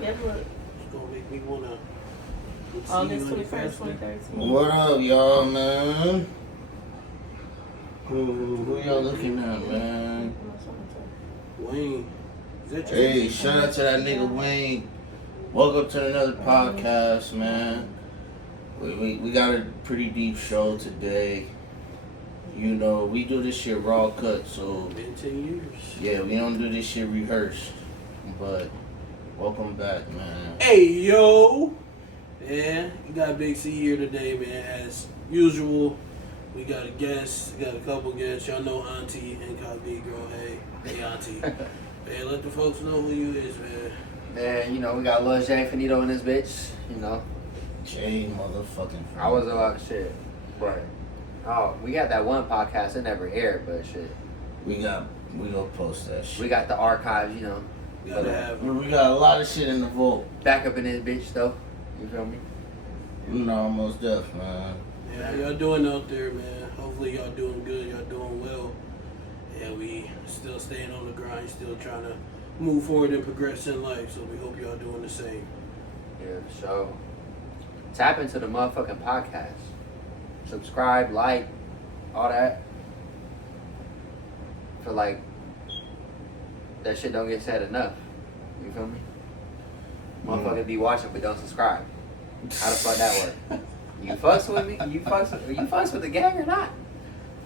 Yeah, look. It's gonna make me wanna. August 21st, 2013. What up, y'all, man? Who y'all looking at, man? Wayne. Is that your Hey, shout out to that nigga Wayne. Welcome to another podcast, man. We got a pretty deep show today. You know, we do this shit raw cut, so Been 10 years. yeah, we don't do this shit rehearsed. But welcome back, man. Hey, yo. Yeah, you got Big C here today, man. As usual, we got a guest. We got a couple guests. Y'all know Auntie Incognito. Hey, Auntie. Hey, let the folks know who you is, man. Man, you know, we got Lil Jay Finito in this bitch, you know. Jay motherfucking. I was a lot of shit. But, we got that one podcast, it never aired, but shit. We gonna post that shit. We got the archives, you know. Gotta have. We got a lot of shit in the vault. Back up in this bitch, though. You feel me? You know, almost deaf, man. Yeah, how y'all doing out there, man? Hopefully y'all doing good. Y'all doing well. Yeah, we still staying on the grind, still trying to move forward and progress in life. So we hope y'all doing the same. Yeah, so tap into the motherfucking podcast. Subscribe, like, all that. Feel like that shit don't get said enough. You feel me? Motherfuckers be watching but don't subscribe. How the fuck that work? You fucks with me? You fucks with the gang or not?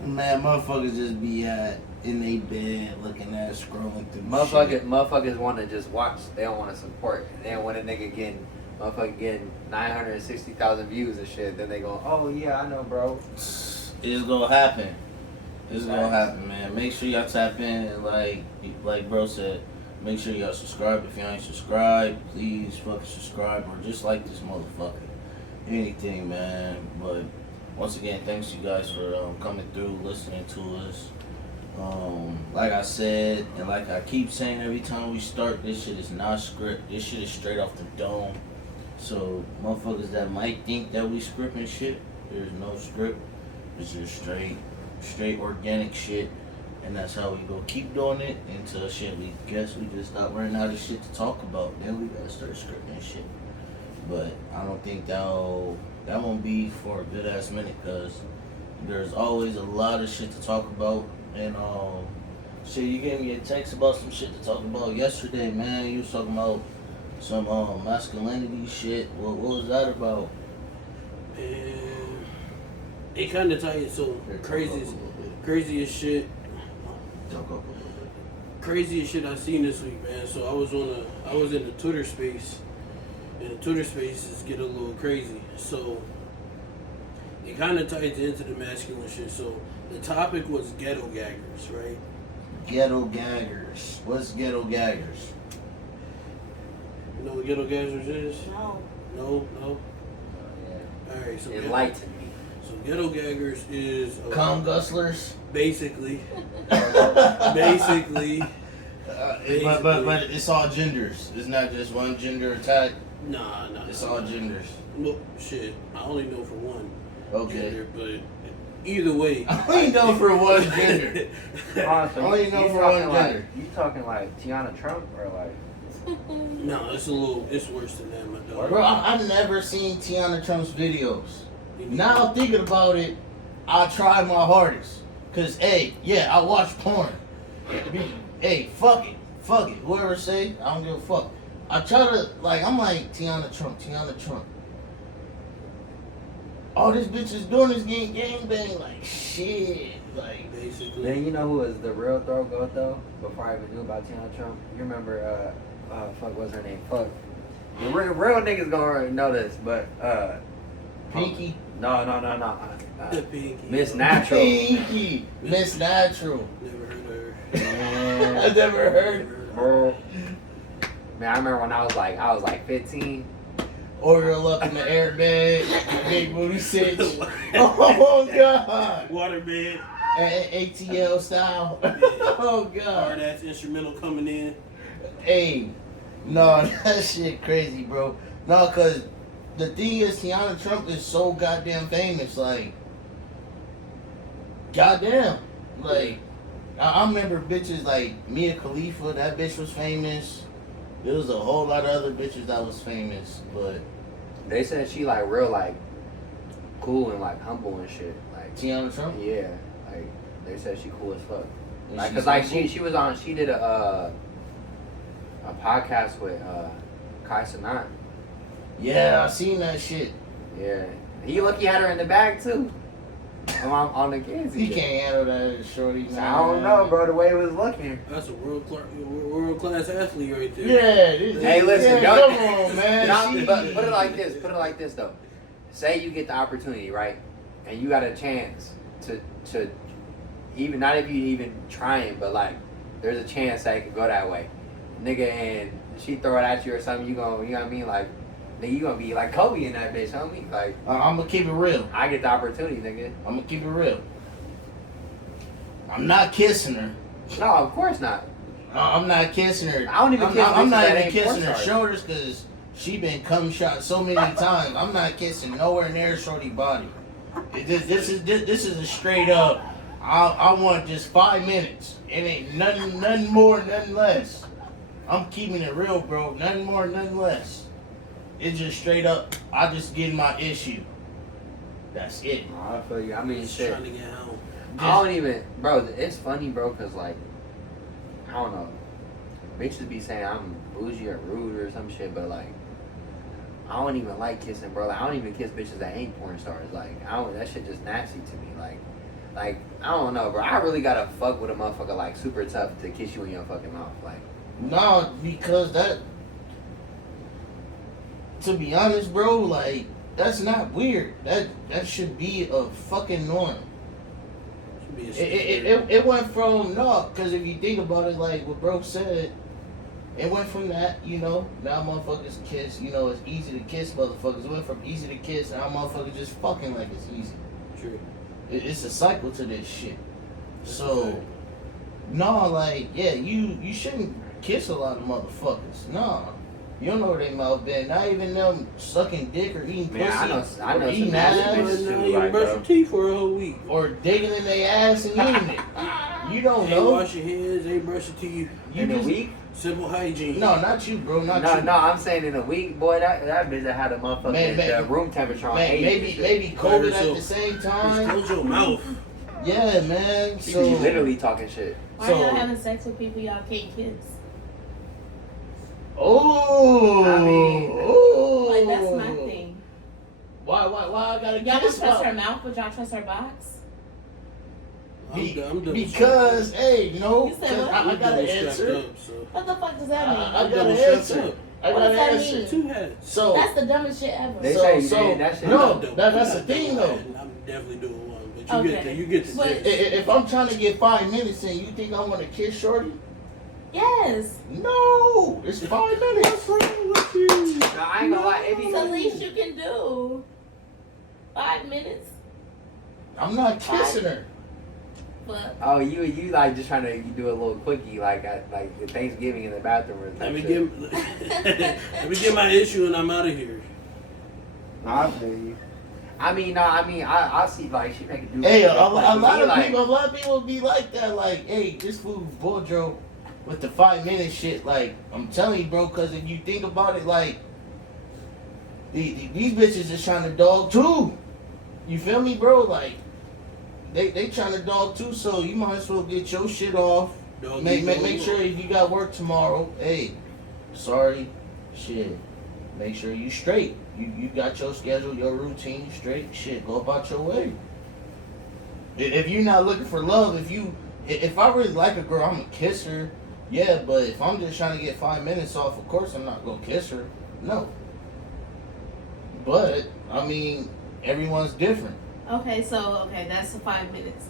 Man, motherfuckers just be in their bed looking at scrolling through Motherfuckers want to just watch. They don't want to support. And then when a nigga getting 960,000 views and shit, then they go, oh yeah, I know, bro. It's gonna happen. It's gonna happen, man. Make sure y'all tap in and like bro said, make sure y'all subscribe. If y'all ain't subscribed, please fucking subscribe or just like this motherfucker. Anything, man. But once again, thanks you guys for coming through, listening to us. Like I said, and like I keep saying every time we start, this shit is not script. This shit is straight off the dome. So motherfuckers that might think that we scripting shit, there's no script. It's just straight organic shit. And that's how we go keep doing it until shit we just stop running out of shit to talk about. Then we gotta start scripting shit. But I don't think that won't be for a good ass minute because there's always a lot of shit to talk about. And shit, you gave me a text about some shit to talk about yesterday, man. You was talking about some masculinity shit. What was that about? And it kind of ties so craziest shit. Talk up a little bit. Craziest shit I seen this week, man. So I was in the Twitter space, and the Twitter spaces get a little crazy. So it kind of ties into the masculine shit. So the topic was ghetto gaggers, right? Ghetto gaggers. What's ghetto gaggers? You know what ghetto gaggers is? No. No. Yeah. All right. So Enlighten me. So ghetto gaggers is Cum gustlers? basically. But it's all genders. It's not just one gender attack. Nah. It's all genders. Well, shit. I only know for one. Okay. Gender, but either way. I only know for one gender. Honestly, Only know for one gender. You talking like Tiana Trump or like? No, it's worse than that, my dog. Bro, I've never seen Tiana Trump's videos. Now thinking about it, I try my hardest. Cause hey, yeah, I watch porn. Hey, fuck it. Whoever say, I don't give a fuck. I try to I'm like Tiana Trump. All this bitch is doing is getting gangbang like shit. Like Basically. Then you know who was the real throat goat though? Before I even knew about Tiana Trump, you remember what's her name? Fuck. The real niggas gonna already know this, but Pinky. No. Pinky. Miss Natural. Pinky. Miss Natural. Never heard of her. I never heard. Bro. Man, I remember when I was like 15. Order up in the airbag, big booty sitch. Oh god. Waterbed. ATL style. Oh god. Hard ass instrumental coming in. Hey, no, that shit crazy, bro. No, cause the thing is, Tiana Trump is so goddamn famous. Like, goddamn. Like, I remember bitches like Mia Khalifa. That bitch was famous. There was a whole lot of other bitches that was famous, but They said she like real like cool and like humble and shit. Like Tiana Trump. yeah, like they said she cool as fuck. And Like she's cause like humble? she was on she did a podcast with Kai Cenat. Yeah, I seen that shit. Yeah, he lucky had her in the bag too. On the kids. He can't handle that, shorty. Man. I don't know, bro. The way it was looking. That's a world class athlete right there. Yeah. Hey, listen, yeah, don't- come on, man. No, She- but put it like this. Put it like this though. Say you get the opportunity, right, and you got a chance to even not if you even trying, but like there's a chance that it could go that way, nigga, and she throw it at you or something. You know what I mean? Like, nigga, you gonna be like Kobe in that bitch, homie. Like, I'm gonna keep it real. I get the opportunity, nigga. I'm gonna keep it real. I'm not kissing her. No, of course not. I'm not kissing her. I don't even I'm kiss not, I'm bitches not that even ain't kissing porn her stars. shoulders because she been cum shot so many times. I'm not kissing nowhere near shorty body. This is a straight up. I want just 5 minutes. It ain't nothing more, nothing less. I'm keeping it real, bro. Nothing more, nothing less. It's just straight up. I just get my issue. That's it. I feel you. I mean, Just shit. trying to get home. I don't even, bro. It's funny, bro, cause like, I don't know, bitches be saying I'm bougie or rude or some shit, but like, I don't even like kissing, bro. Like, I don't even kiss bitches that ain't porn stars. Like, I don't. That shit just nasty to me. Like I don't know, bro. I really gotta fuck with a motherfucker like super tough to kiss you in your fucking mouth. Like, No, because that. To be honest, bro, like that's not weird. That should be a fucking norm. Should be a It went from no, because if you think about it, like what bro said, it went from that, now motherfuckers kiss, it's easy to kiss motherfuckers. It went from easy to kiss, now motherfuckers just fucking like it's easy. True. It's a cycle to this shit. That's a So, fact. no, like, yeah, you shouldn't kiss a lot of motherfuckers. No. You don't know where they mouth been. Not even them sucking dick or eating man, I know pussy. some or eating nasty ass. bitches Now too. you Like, brush bro. your teeth for a whole week. Or digging in their ass and eating it. You don't Ain't know. wash your hands, ain't brush your teeth. You In a just- week? Simple hygiene. No, not you, bro. Not No, you. no, I'm saying in a week, boy. That bitch that had a motherfucking Man, room temperature on Man, 80 and shit. maybe COVID at So- the same Just time. close your mouth. Yeah, man. You So literally talking shit. Why So- y'all having sex with people y'all can't kiss? Oh, I mean, Like, that's my thing. Why I gotta Y'all don't kiss trust my- her mouth, but y'all trust her box? I'm done with Because, hey, no, You said 'cause what? I strapped gotta up, answer. so. What the fuck does that mean? I I'm gotta double strapped answer. up. I What gotta does that answer. mean? Two hats. So, That's the dumbest shit ever. They say you so did that shit. no, I'm not that's double- the thing I'm though. I'm definitely doing one, but you Okay. get the But- gist. If I'm trying to get 5 minutes in, you think I want to kiss shorty? Yes. No, it's 5 minutes. What's wrong with you? No, I ain't gonna lie. It be It's the least you can do. 5 minutes. I'm not kissing her. But Oh, you like just trying to do a little quickie like at like the Thanksgiving in the bathroom or Let me something. let me get my issue and I'm out of here. I feel you. I mean, I see like she make it do. Hey, a like, lot me, of like, people be like that. Like, hey, this fool Boudreaux with the 5 minute shit. Like, I'm telling you, bro. Because if you think about it, like, these bitches is trying to dog too. You feel me, bro? Like, they trying to dog too. So you might as well get your shit off. Dog, Make sure if you got work tomorrow, hey, sorry, shit. Make sure you straight. You got your schedule, your routine straight. Shit, go about your way. If you're not looking for love, if I really like a girl, I'm gonna kiss her. Yeah, but if I'm just trying to get 5 minutes off, of course I'm not gonna kiss her. No. But I mean, everyone's different. okay, that's the 5 minutes.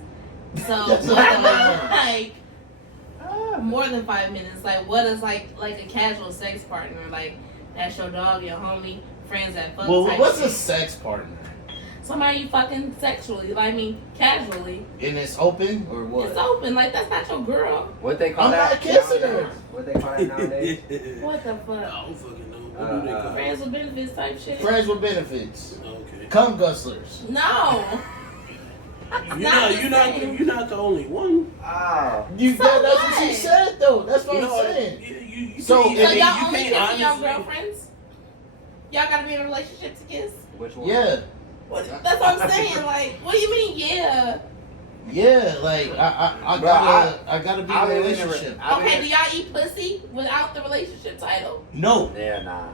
So That's what not about enough. like more than 5 minutes? Like what is like a casual sex partner? Like that's your dog, your homie, friends that fuck Well, type what's a shit. sex partner? Somebody you fucking sexually, I mean casually. And it's open or what? It's open, like that's not your girl. what they call I'm that? not kissing her. What they call that nowadays? What the I fuck? don't fucking know. What do they call it? Friends with benefits type shit? Friends with benefits. Okay. Cum gustlers. No. You're not the only one. Oh. You So that's what she what? said though. That's what No, I'm saying. you you So, can't- So and y'all you only can't kiss your honestly- girlfriends? Y'all gotta be in a relationship to kiss? Which one? Yeah, That's what I'm saying. Like, what do you mean? Yeah. yeah. Like I Bro, gotta be in I've a been in a relationship. Okay, do y'all eat pussy without the relationship title? No, Yeah, nah.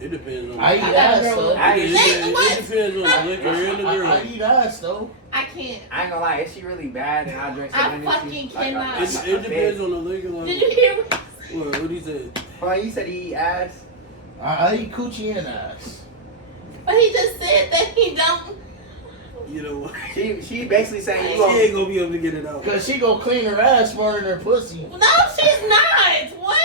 It depends on. I eat I ass gotta though. grow I- It depends on the liquor and the I girl. eat ass though. I can't. I ain't gonna lie, is she really bad and I drink some I Hennessy? fucking cannot. It depends on the liquor. Like, Did you hear what? what he said? Bro, you said he eat ass? I eat coochie and ass. But he just said that he don't. You know what? She basically saying She you gonna ain't gonna be able to get it out. Cause she gonna clean her ass more than her pussy. No, she's not. What?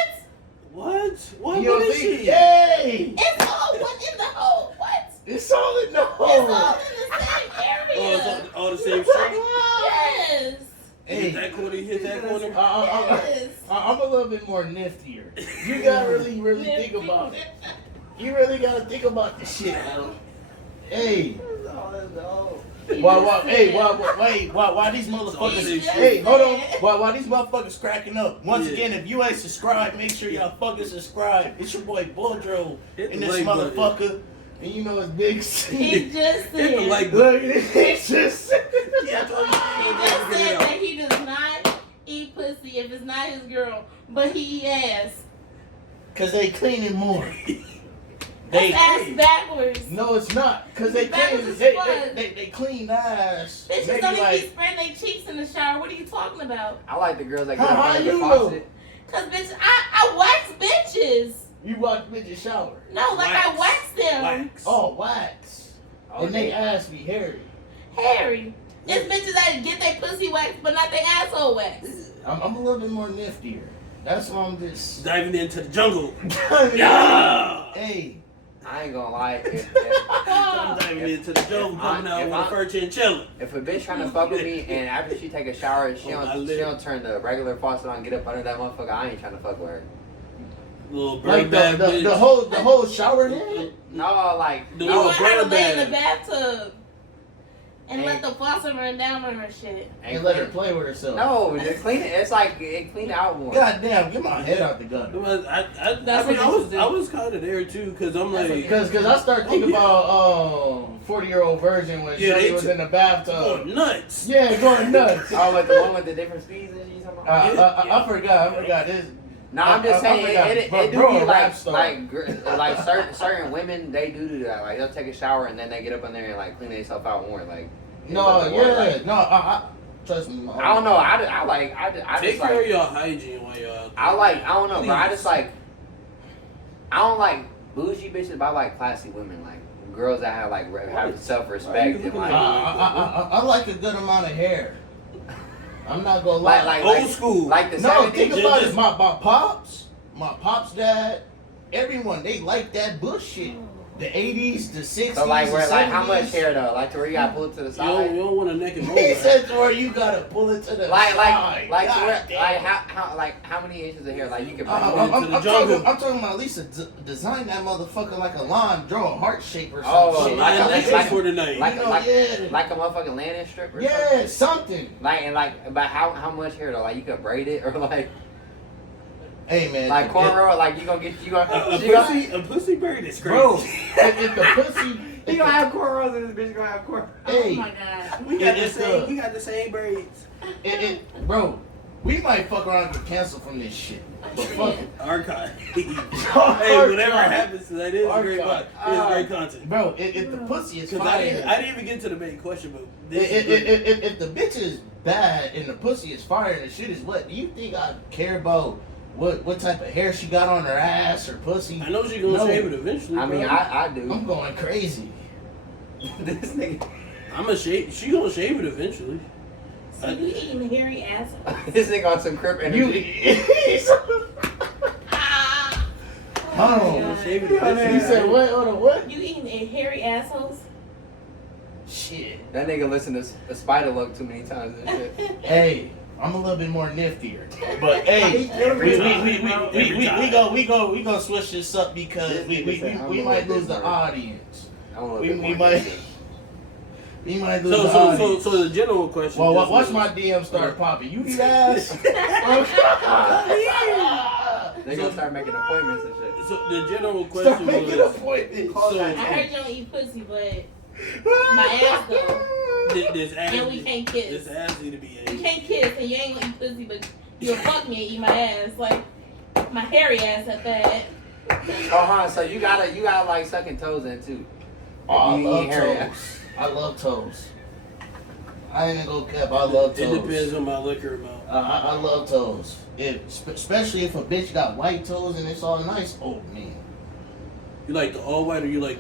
What? What? You What don't is think? she? Yay! It's all one in the hole. What? It's all in the It's all hole. in the same Oh, area. it's all the same street. Yes. Hit Hey, that corner, hit that corner. Yes. I'm a little bit more niftier. You gotta really think about it. You really gotta think about the shit, Adam. Hey, why these motherfuckers? It's all Hey, hold on. Why these motherfuckers cracking up? Once Yeah. again, if you ain't subscribed, make sure y'all fucking subscribe. It's your boy Boudreaux Hit and the this like button. motherfucker, and you know it's Big C. He just Hit the said. like button. Look, it's just. Yeah, I told you. He just said that he does not eat pussy if it's not his girl, but he eat ass. Cause they cleaning more. That's They ass backwards. no, it's not. Cause they Backwards clean. as They, fuck. they clean ass. Bitches Maybe don't even like be spraying their cheeks in the shower. What are you talking about? I like the girls that get How up under you the know? faucet. Cause bitch, I wax bitches. you watch bitches shower. No, like I Wax. wax them. Wax. Oh, wax. Oh, And they ass be hairy. Harry. It's bitches that get their pussy waxed, but not their asshole waxed. I'm a little bit more niftier. That's why I'm just. Diving into the jungle. yeah. Yeah. Hey. I ain't gonna lie. I'm diving into the jungle, coming out with a fur chinchilla. If a bitch trying to fuck with me and after she take a shower, she Oh, my don't lip. she don't turn the regular faucet on, get up under that motherfucker, I ain't trying to fuck with her. Little bird Like bag the bitch. whole shower head? No, like The You little want her to bird lay in bag. the bathtub and Hey. let the faucet run down on her shit. And let her play with herself. No, just clean it. It's like it clean it out more. God damn, get my head out the gutter. That's what I you do. was kind of there too, because I'm That's like, what Cause I start thinking yeah. about 40-year-old virgin when Yeah, Shorty they was in the bathtub. oh, nuts. Yeah, going nuts. Oh, with the one with the different speeds and shit you talking about? I forgot. This. No, I'm just I saying forgot. it do Bro, be a rap star. like certain women they do that. Like they'll take a shower and then they get up in there and like clean themselves out more. Like No, more, yeah, like- no. I trust me. I don't know. I Take just care like of your hygiene while y'all. I don't know, bro. I Please. just like I don't like bougie bitches, but I like classy women, like girls that have like have self Why are respect you and looking like. I like a good amount of hair. I'm not gonna lie. Like Old school. like the no, 70s. think about just- it. My pops, dad, everyone they like that bullshit. The 80s, the 60s, So like where the like how 70s. much hair though? Like to where you gotta pull it to the You side. don't want a naked mole. He right? said to where you gotta pull it to the Like side. to God where, damn. like how many inches of hair like you can put into the jungle. I'm talking about at least design that motherfucker like a lawn, draw a heart shape or some Oh, shit. like a- Like like- for the night. like- you know, yeah. like a motherfucking landing strip or Yeah, something. something. Like but how much hair though? Like you could braid it or like Hey man, like it- cornrow, like you gonna A pussy bird is crazy. bro. If the pussy, he gonna have cornrows and this bitch gonna have cornrows. hey, Oh my god. we got the it's same. the- We got the same braids. bro, we might fuck around and get canceled from this shit. But fuck it, Archive. Hey, whatever happens to that is great. Archive. It's great content. bro. If the pussy is Because fire, I didn't even get to the main question, but this is great. if the bitch is bad and the pussy is fire and the shit is wet, do you think I care about what type of hair she got on her ass or pussy? I know she's gonna No. shave it eventually. I mean bro. I do. I'm going crazy. This nigga I'm a shave. She gonna shave it eventually. So you eating hairy ass? this nigga on some crip energy. Ah. Hold Oh on. my God. Shave it You eventually. said what? Hold on, what? You eating a hairy assholes? Shit. That nigga listened to Spider Look too many times and shit. Hey, I'm a little bit more niftier. But hey, we go switch this up because we might lose the audience. I don't know We if it might works. we might lose the So audience. the general question. Well, just watch was- my DM start popping. You eat ass. Nigga They gonna start making appointments and shit. So the general Start question making was, appointments. so I heard you don't eat pussy, but my ass though. this ass, And we can't kiss. This ass need to be You can't kiss and you ain't gonna eat pussy, but you'll fuck me and eat my ass. Like, my hairy ass at that. Oh, huh. So you gotta like sucking toes in too. Oh, I You love eat hairy toes. I love toes. I ain't gonna cap. I love It toes. depends on my liquor amount. I love toes. Especially if a bitch got white toes and it's all nice. Oh man, You like the all white or you like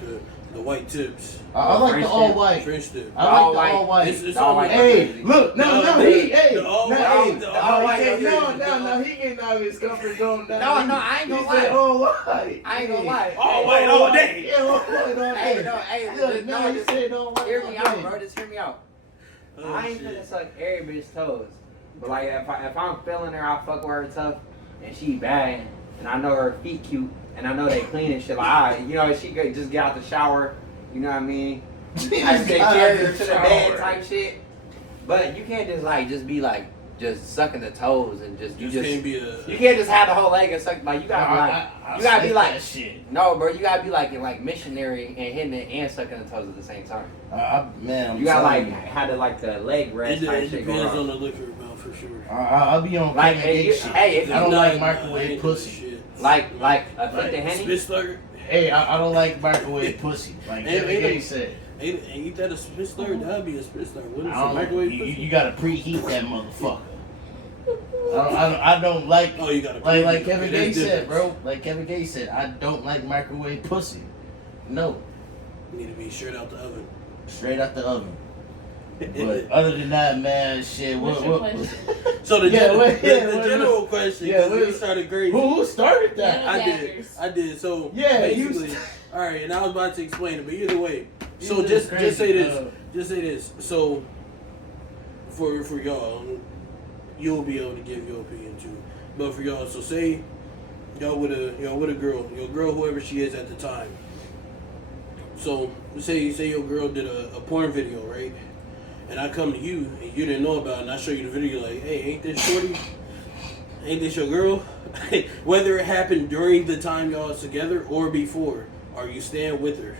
the white tips? I like French the all tip. white. French tip. I like All the white. all white. It's all all white. Hey, look, no, The all white, hey, the no, all white, hey, yeah, no, he getting out of his comfort zone now. No, I ain't gonna He said lie. all white. I ain't gonna lie. All white all day. Yeah, all white all Hey, day. no, hey, Look, no, no, he just said all white hear all me day. out, bro. Just hear me out. Oh, I ain't shit. finna suck every bitch toes. But like if I'm feeling her, I fuck with her tough, and she bad, and I know her feet cute, and I know they clean and shit. Like, alright, you know, she could just get out the shower. You know what I mean? I take care of her to the bed type shit. But you can't just be like just sucking the toes and just You you just can't be a. you can't just have the whole leg and suck. Like you gotta you gotta be like that shit. no, bro. You gotta be like missionary and hitting it and sucking the toes at the same time. Man, You gotta like I'm have the like the leg rest type It shit going depends on. on the liquor amount for sure. I'll be on Like, Kevin hey, Gates shit. hey, if I don't Nah, like nah, I microwave ain't doing pussy. shit. Like a 50 Henny. Spit slur? Hey, I don't like microwave pussy. Like Hey, Kevin hey, Gates said. Ain't that a spit slur? That'd be a spit slur. What is I it? don't, Microwave you, pussy? you gotta preheat that motherfucker. I don't like Oh, you gotta like preheat. Kevin Okay, Gates that's said, different. bro. Like Kevin Gates said, I don't like microwave pussy. No, Need to be straight out the oven. straight out the oven. But other than that, man, shit. What's your question? So the, Yeah, wait, the yeah, general question, yeah, 'cause we wait. started crazy. Who started that? I Daggers. did. So Yeah, you basically, all right. And I was about to explain it, but either way. So You just crazy, say this. So for y'all, you'll be able to give your opinion too. But for y'all, so say y'all with a girl, your girl, whoever she is at the time. So say your girl did a porn video, right? And I come to you and you didn't know about it, and I show you the video like, hey, ain't this shorty? Ain't this your girl? Whether it happened during the time y'all was together or before, are you staying with her?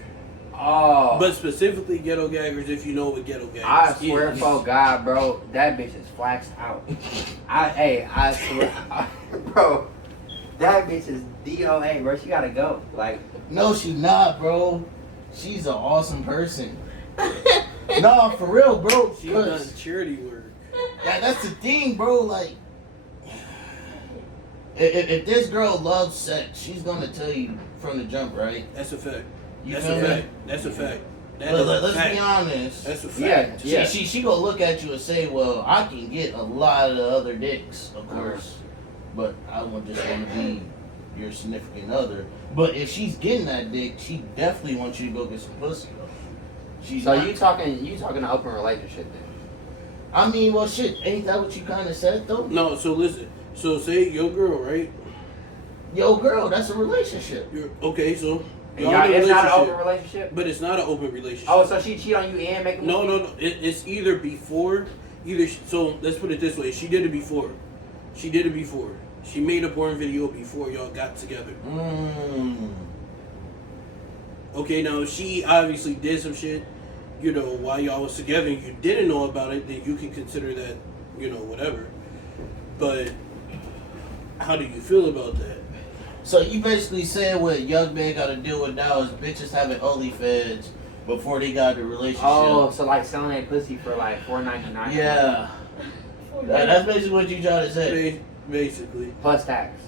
Oh. But specifically ghetto gaggers, if you know what ghetto gaggers I swear is. for God, bro, that bitch is flaxed out. I swear, bro, that bitch is DOA, bro. She gotta go. Like, No, she not, bro. She's an awesome person. No, for real, bro. She done 'cause charity work. that's the thing, bro. Like, if this girl loves sex, she's gonna tell you from the jump, right? That's a fact. You That's feel a me? fact. That's a fact. That is a Let's fact. be honest. That's a yeah, fact. yeah. She gonna look at you and say, "Well, I can get a lot of other dicks, of course, but I just want to be your significant other." But if she's getting that dick, she definitely wants you to go get some pussy, though. She's So not- you talking an open relationship then? I mean, well, shit, ain't that what you kind of said though? No, so listen. So say your girl, right? Yo, girl, that's a relationship. You're okay. So And y'all in a it's not an relationship, open relationship? but it's not an open relationship. Oh, so she cheat on you and make a No, movie? no, no. It's either before, so let's put it this way. She did it before. She made a porn video before y'all got together. Okay, now she obviously did some shit, while y'all was together and you didn't know about it, then you can consider that, whatever. But how do you feel about that? So you basically saying what Young Man got to deal with now is bitches having OnlyFans before they got the relationship. Oh, so like selling that pussy for like $4.99? Yeah. That's basically what you trying to say. Basically. Plus tax.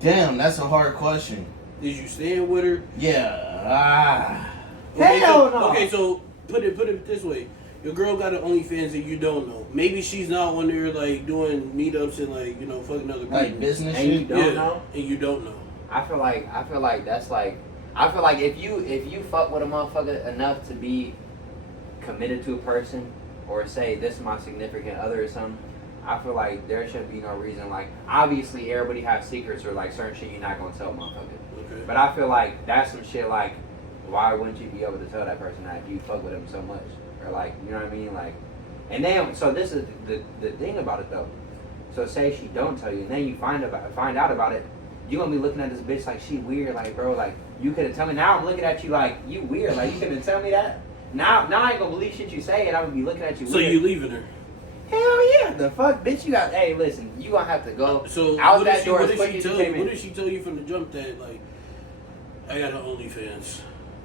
Damn, that's a hard question. Did you stand with her? Yeah. Hell no. Okay, so put it this way. Your girl got an OnlyFans and you don't know. Maybe she's not one there like doing meetups and like, fucking other people. Like business And you shit. don't know? And you don't know. I feel like that's like, I feel like if you fuck with a motherfucker enough to be committed to a person, or say this is my significant other or something, I feel like there shouldn't be no reason. Like, obviously everybody has secrets or like certain shit you're not gonna tell motherfucker. Okay. But I feel like that's some shit like, why wouldn't you be able to tell that person that if you fuck with them so much? Or like, you know what I mean? Like, and then, so this is the thing about it though. So say she don't tell you, and then you find out about it, you gonna be looking at this bitch like she weird, like bro, like you couldn't tell me. Now I'm looking at you like you weird, like you couldn't tell me that. Now I ain't gonna believe shit you say, and I'm gonna be looking at you. So weird. you leaving her? Hell yeah, the fuck, bitch. You got. Hey, listen, you gonna have to go So out what that did she, door what as did quick she as you tell came you? What in. did she tell you from the jump that like I got an OnlyFans?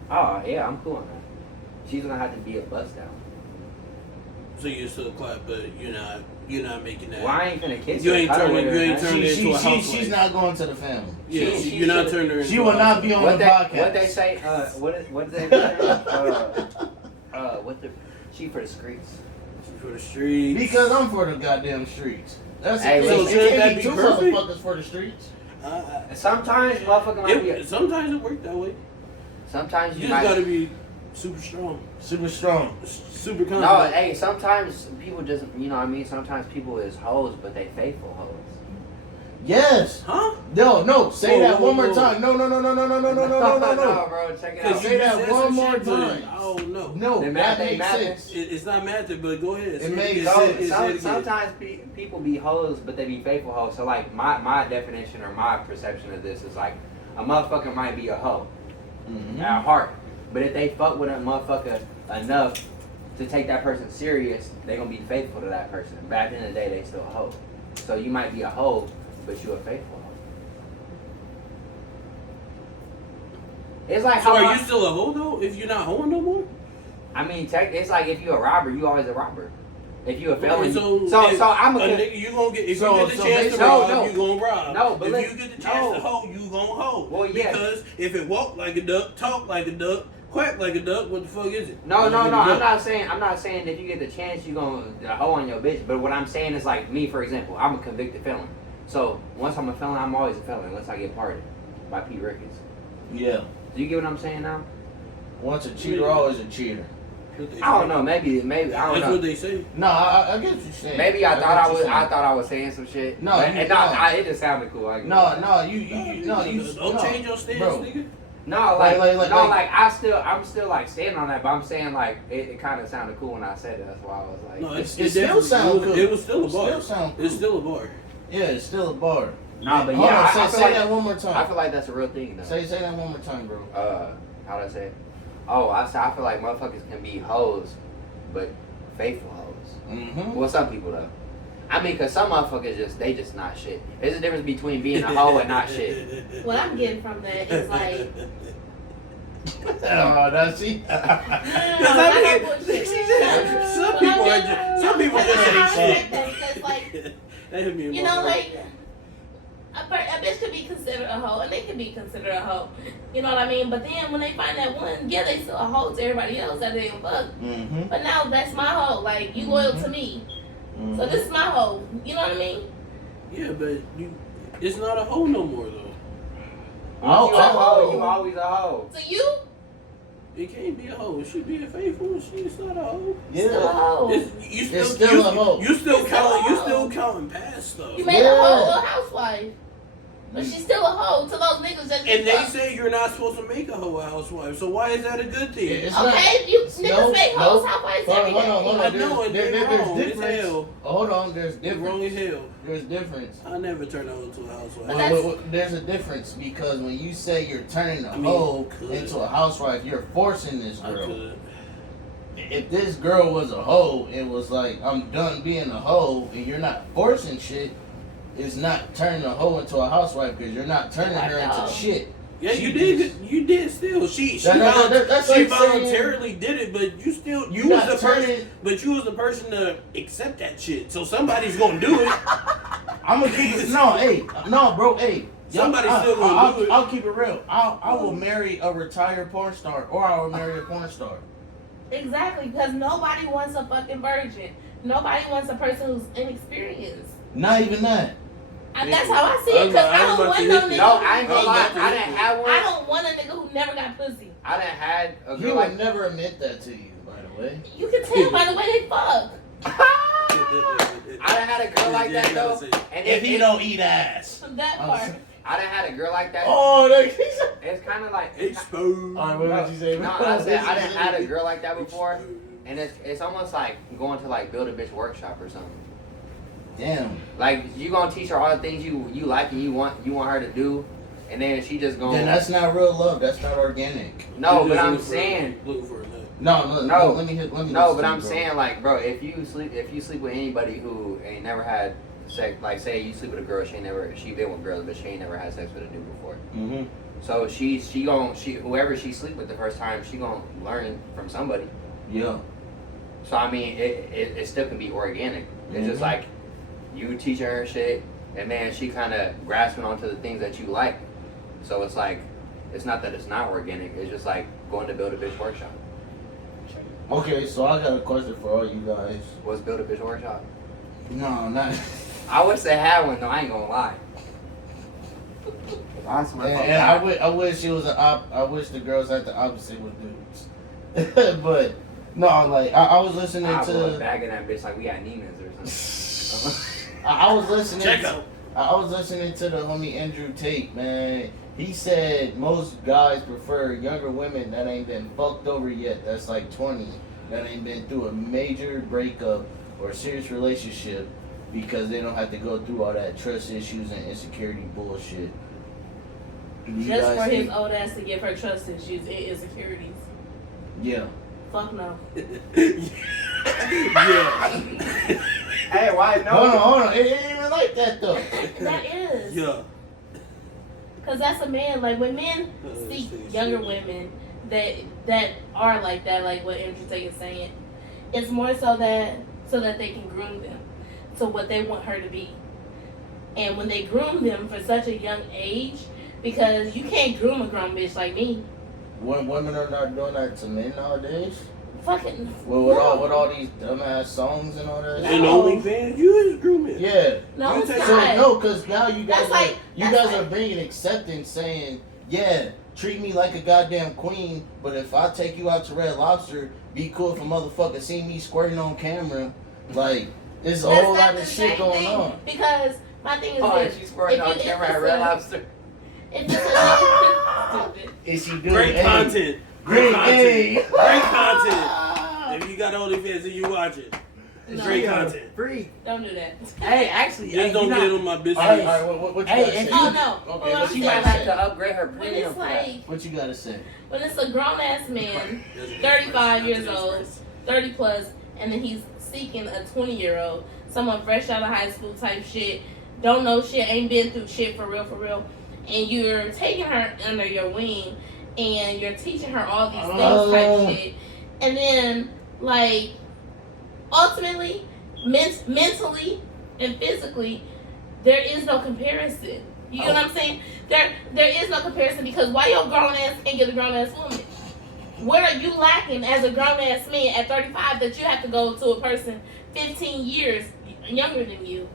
Oh yeah, I'm cool on that. She's gonna have to be a bust down. So you still clap, but you're not making that. Well, I ain't finna kiss You her. ain't cuddle turning- with her, you ain't man. turning- into a housewife. She's not going to the family. Yeah, she you're not should- turning her into She a will not be housewife. on What the they podcast. what they say? What did they say? What the? She for the streets. For the streets. Because I'm for the goddamn streets. That's Hey, the listen, thing. shouldn't It that can't be be two perfect? motherfuckers for the streets. Sometimes motherfucker might be. Sometimes it worked that way. Sometimes You you just might. gotta be super strong, Super strong. super confident. No, hey, sometimes people just, you know what I mean? Sometimes people is hoes, but they faithful hoes. Yes. Huh? No. Say Whoa, that whoa, one more whoa. time. No. No, bro, check it Because out. Say you that just said one some more shit, but time. I don't know. No, They that mad- makes they sense. It's not matter, but go ahead. It makes Say sense. it again. Sometimes people be hoes, but they be faithful hoes. So, like, my definition or my perception of this is like, a motherfucker might be a hoe at heart, but if they fuck with a motherfucker enough to take that person serious, they gonna be faithful to that person. But at the end of the day, they still a hoe. So you might be a hoe, but you a faithful hoe. It's like So how are you still a hoe though? If you're not hoeing no more? I mean, it's like if you're a robber, you always a robber. If you a Okay, felon, so so if I'm a a nigga, you gonna get if So- you get the so chance to basically- rob, No. you gonna rob. No, but if you get the chance to hoe, you gonna hoe. Well, yeah. Because if it walk like a duck, talk like a duck, quack like a duck, what the fuck is it? No. It's a I'm duck. not saying if you get the chance, you gonna hoe on your bitch. But what I'm saying is like me, for example, I'm a convicted felon. So once I'm a felon, I'm always a felon unless I get pardoned by Pete Ricketts. Yeah. Do you get what I'm saying now? Once a cheater, always a cheater. What they I don't say. know. Maybe I don't That's know. what they say. No, I get what you're saying. Maybe I get thought what I you're was. saying. I thought I was saying some shit. No, But- you- and no. it just sounded cool. You Don't change your stance, bro. nigga. No, Like- I'm still like standing on that, but I'm saying like it kind of sounded cool when I said it. That's why I was like, No, It still definitely- sound cool. It was still a bar. Still sound cool. It's still a bar. Yeah, it's still a bar. nah, but Hold yeah, on, I say feel like that one more time. I feel like that's a real thing though. Say that one more time, bro. How do I say it? Oh, I feel like motherfuckers can be hoes, but faithful hoes. Mm-hmm. Well, some people though. I mean, cause some motherfuckers they just not shit. There's a difference between being a hoe and not shit. What I'm getting from that is like, Oh, that's see. Some people just ain't shit. Because like, That hit me in you my know, heart. like a bitch could be considered a hoe, and they could be considered a hoe. You know what I mean? But then when they find that one, yeah, they still a hoe to everybody else that they don't fuck. Mm-hmm. But now that's my hoe. Like you loyal to me, so this is my hoe. You know what I mean? Yeah, but it's not a hoe no more though. Oh, you a hoe, you always a hoe. So you It can't be a hoe. It should be a faithful. She's not a hoe. still a Yeah. hoe. It's still a hoe. You still It's still a counting. You hoe. still counting past stuff. You made a hoe a housewife, but she's still a hoe to those niggas that you And they fuck. say you're not supposed to make a hoe a housewife. So why is that a good thing? It's not- Okay, you niggas No, make no. hoes housewives every day. Hold I on. know, and There's they're wrong. It's difference. hell. Hold on, there's It's wrong as difference. hell. There's difference. I never turn a hoe into a housewife. But that's- There's a difference because when you say you're turning a I mean, hoe could. into a housewife, you're forcing this I girl. could. If this girl was a hoe and was like, I'm done being a hoe, and you're not forcing shit, it's not turning a hoe into a housewife because you're not turning her I know. into shit. Yeah, She you did. just- You did still. She That's she like saying- voluntarily did it, but you still You you was not the person. turning- But you was the person to accept that shit. So somebody's gonna do it. I'm gonna keep it. No, bro, hey. Somebody's still gonna do it. I'll keep it real. I will marry a retired porn star, or I will marry a porn star. Exactly, because nobody wants a fucking virgin. Nobody wants a person who's inexperienced. Not even that. And that's how I see it, because I don't want no nigga. No, I ain't gonna who- lie. I didn't have one. I don't want a nigga who never got pussy. I done had a He girl would like never admit that to you, by the way. You can tell by the way they fuck. I done had a girl like that though, and don't eat ass. That I'm part. sorry. I done had a girl like that. Oh, It's kind of like Exposed. Alright, what did you say? No, I said I done had a girl like that before, and it's almost like going to like build a bitch workshop or something. damn. Like you gonna teach her all the things you like and you want her to do, and then she just gonna. Then that's not real love. That's not organic. No, You but just I'm looking for- saying. looking for a nut. No. Let me No, listen but to I'm you, bro. saying like, bro, if you sleep with anybody who ain't never had sex, like say you sleep with a girl, she been with girls, but she ain't never had sex with a dude before. Mhm. So whoever she sleep with the first time, she gonna learn from somebody. Yeah. So I mean, it still can be organic. It's just Mhm. like you teaching her shit, and man, she kind of grasping onto the things that you like. So it's like, it's not that it's not organic. It's just like going to Build a Bitch Workshop. Okay, so I got a question for all you guys. What's Build a Bitch Workshop? No, not. I wish they had one though. I ain't gonna lie. I swear. And I wish it was I wish the girls had the opposite with dudes. But no, like I was listening I was to. bagging that bitch like we had Neiman's or something. I was listening. Check out. I was listening to the homie Andrew Tate, man. He said most guys prefer younger women that ain't been fucked over yet. That's like 20, that ain't been through a major breakup or serious relationship, because they don't have to go through all that trust issues and insecurity bullshit. Do you Just guys for his think- old ass to give her trust issues and insecurities. Yeah. Fuck no. Yeah. Hey, why Hold on. It ain't even like that though. That is. Yeah. Cause that's a man. Like when men seek younger women that are like that, like what Andrew Tate is saying, it's more so that they can groom them to what they want her to be. And when they groom them for such a young age, because you can't groom a grown bitch like me. When women are not doing that to men nowadays, Fucking well, with all these dumbass songs and all that. And No. OnlyFans, you is grooming. Yeah. No, You it's take- not. So no, because now you guys That's like- you that's guys like- are bringing acceptance, saying, yeah, treat me like a goddamn queen, but if I take you out to Red Lobster, be cool if a motherfucker see me squirting on camera. Like, there's a That's whole not lot the of shit same going thing, on. Because my thing is Oh, this: and she's squirting if on you- camera if at it's Red a- Lobster. if it's a stupid. Is she doing Great hey, content. Great, content. hey. Great content. If you got OnlyFans and you watch it, it's No. great content. Free. Don't do that. Hey, actually, Just don't get on my business. All right, what you Hey, gotta if say? you- Oh no. Okay, Well, what I'm She you saying, might gotta have say? to upgrade her when premium it's for that. like What you gotta say? when it's a grown ass man, That's a 35 difference. years That's a old, difference. 30 plus, and then he's seeking a 20-year-old, someone fresh out of high school type shit, don't know shit, ain't been through shit for real, and you're taking her under your wing, and you're teaching her all these things type shit, and then like ultimately, mentally and physically, there is no comparison. You know what I'm saying? There is no comparison, because why your grown ass can't get a grown ass woman? What are you lacking as a grown ass man at 35 that you have to go to a person 15 years younger than you?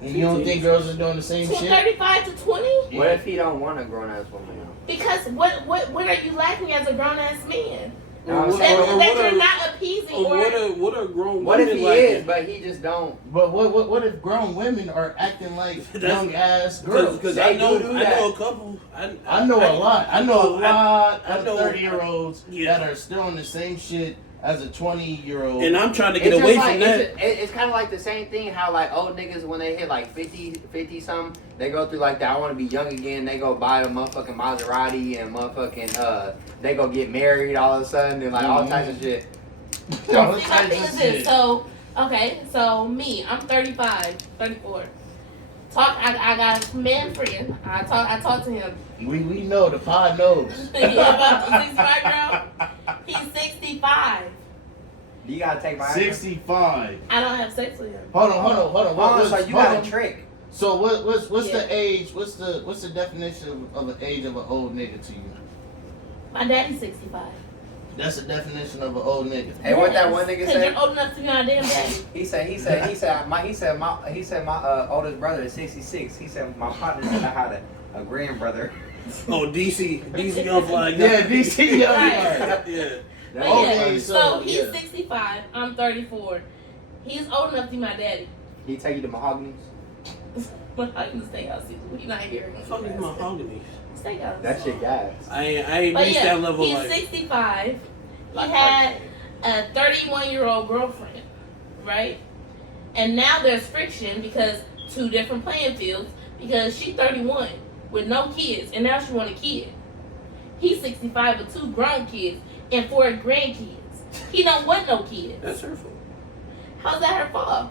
And you don't think girls are doing the same To shit? 35 to 20? What if he don't want a grown ass woman now? Because what are you lacking as a grown ass man? No, I'm Or saying, That, what that are- you're not appeasing or what are grown what women if he like is, that? but he just don't? But what if grown women are acting like That's- young ass girls? Because They I know do I that. know a couple. I know a lot. I know a lot I of know- 30-year-olds Yeah. that are still on the same shit as a 20-year-old. And I'm trying to It's get just away like, from that. It's kind of like the same thing. How like old niggas when they hit like 50 something, they go through like that. I want to be young again. They go buy a motherfucking Maserati and motherfucking they go get married all of a sudden and like all types of shit. All See, my types thing of is this. shit. So, okay, so me, I'm 35, 34. I got a man friend. I talk to him. We know, the pod knows. You know about the 65 girl? He's 65. You gotta take my 65. I don't have sex with him. Hold on. Oh, so you got a hold on. trick. So what's Yeah. the age? What's the definition of an age of an old nigga to you? My daddy's 65. That's the definition of an old nigga. Hey, what that one nigga Because said? you're old enough to be my damn daddy. He said my oldest brother is 66. He said my partner said I had a grandbrother. Oh, DC Young Fly. Yeah, DC young Right. guy. Yeah. But Okay, yeah, so, so he's yeah. 65. I'm 34. He's old enough to be my daddy. He take you to Mahogany's. But I can steakhouse season. We're not here. Fuck is mahogany? Steakhouse. That shit gas. I ain't But reached yeah, that level. he's Like 65. He had a 31-year-old girlfriend, right? And now there's friction because 2 different playing fields. Because she's 31 with no kids, and now she want a kid. He's 65 with 2 grown kids and 4 grandkids. He don't want no kids. That's her fault. How's that her fault?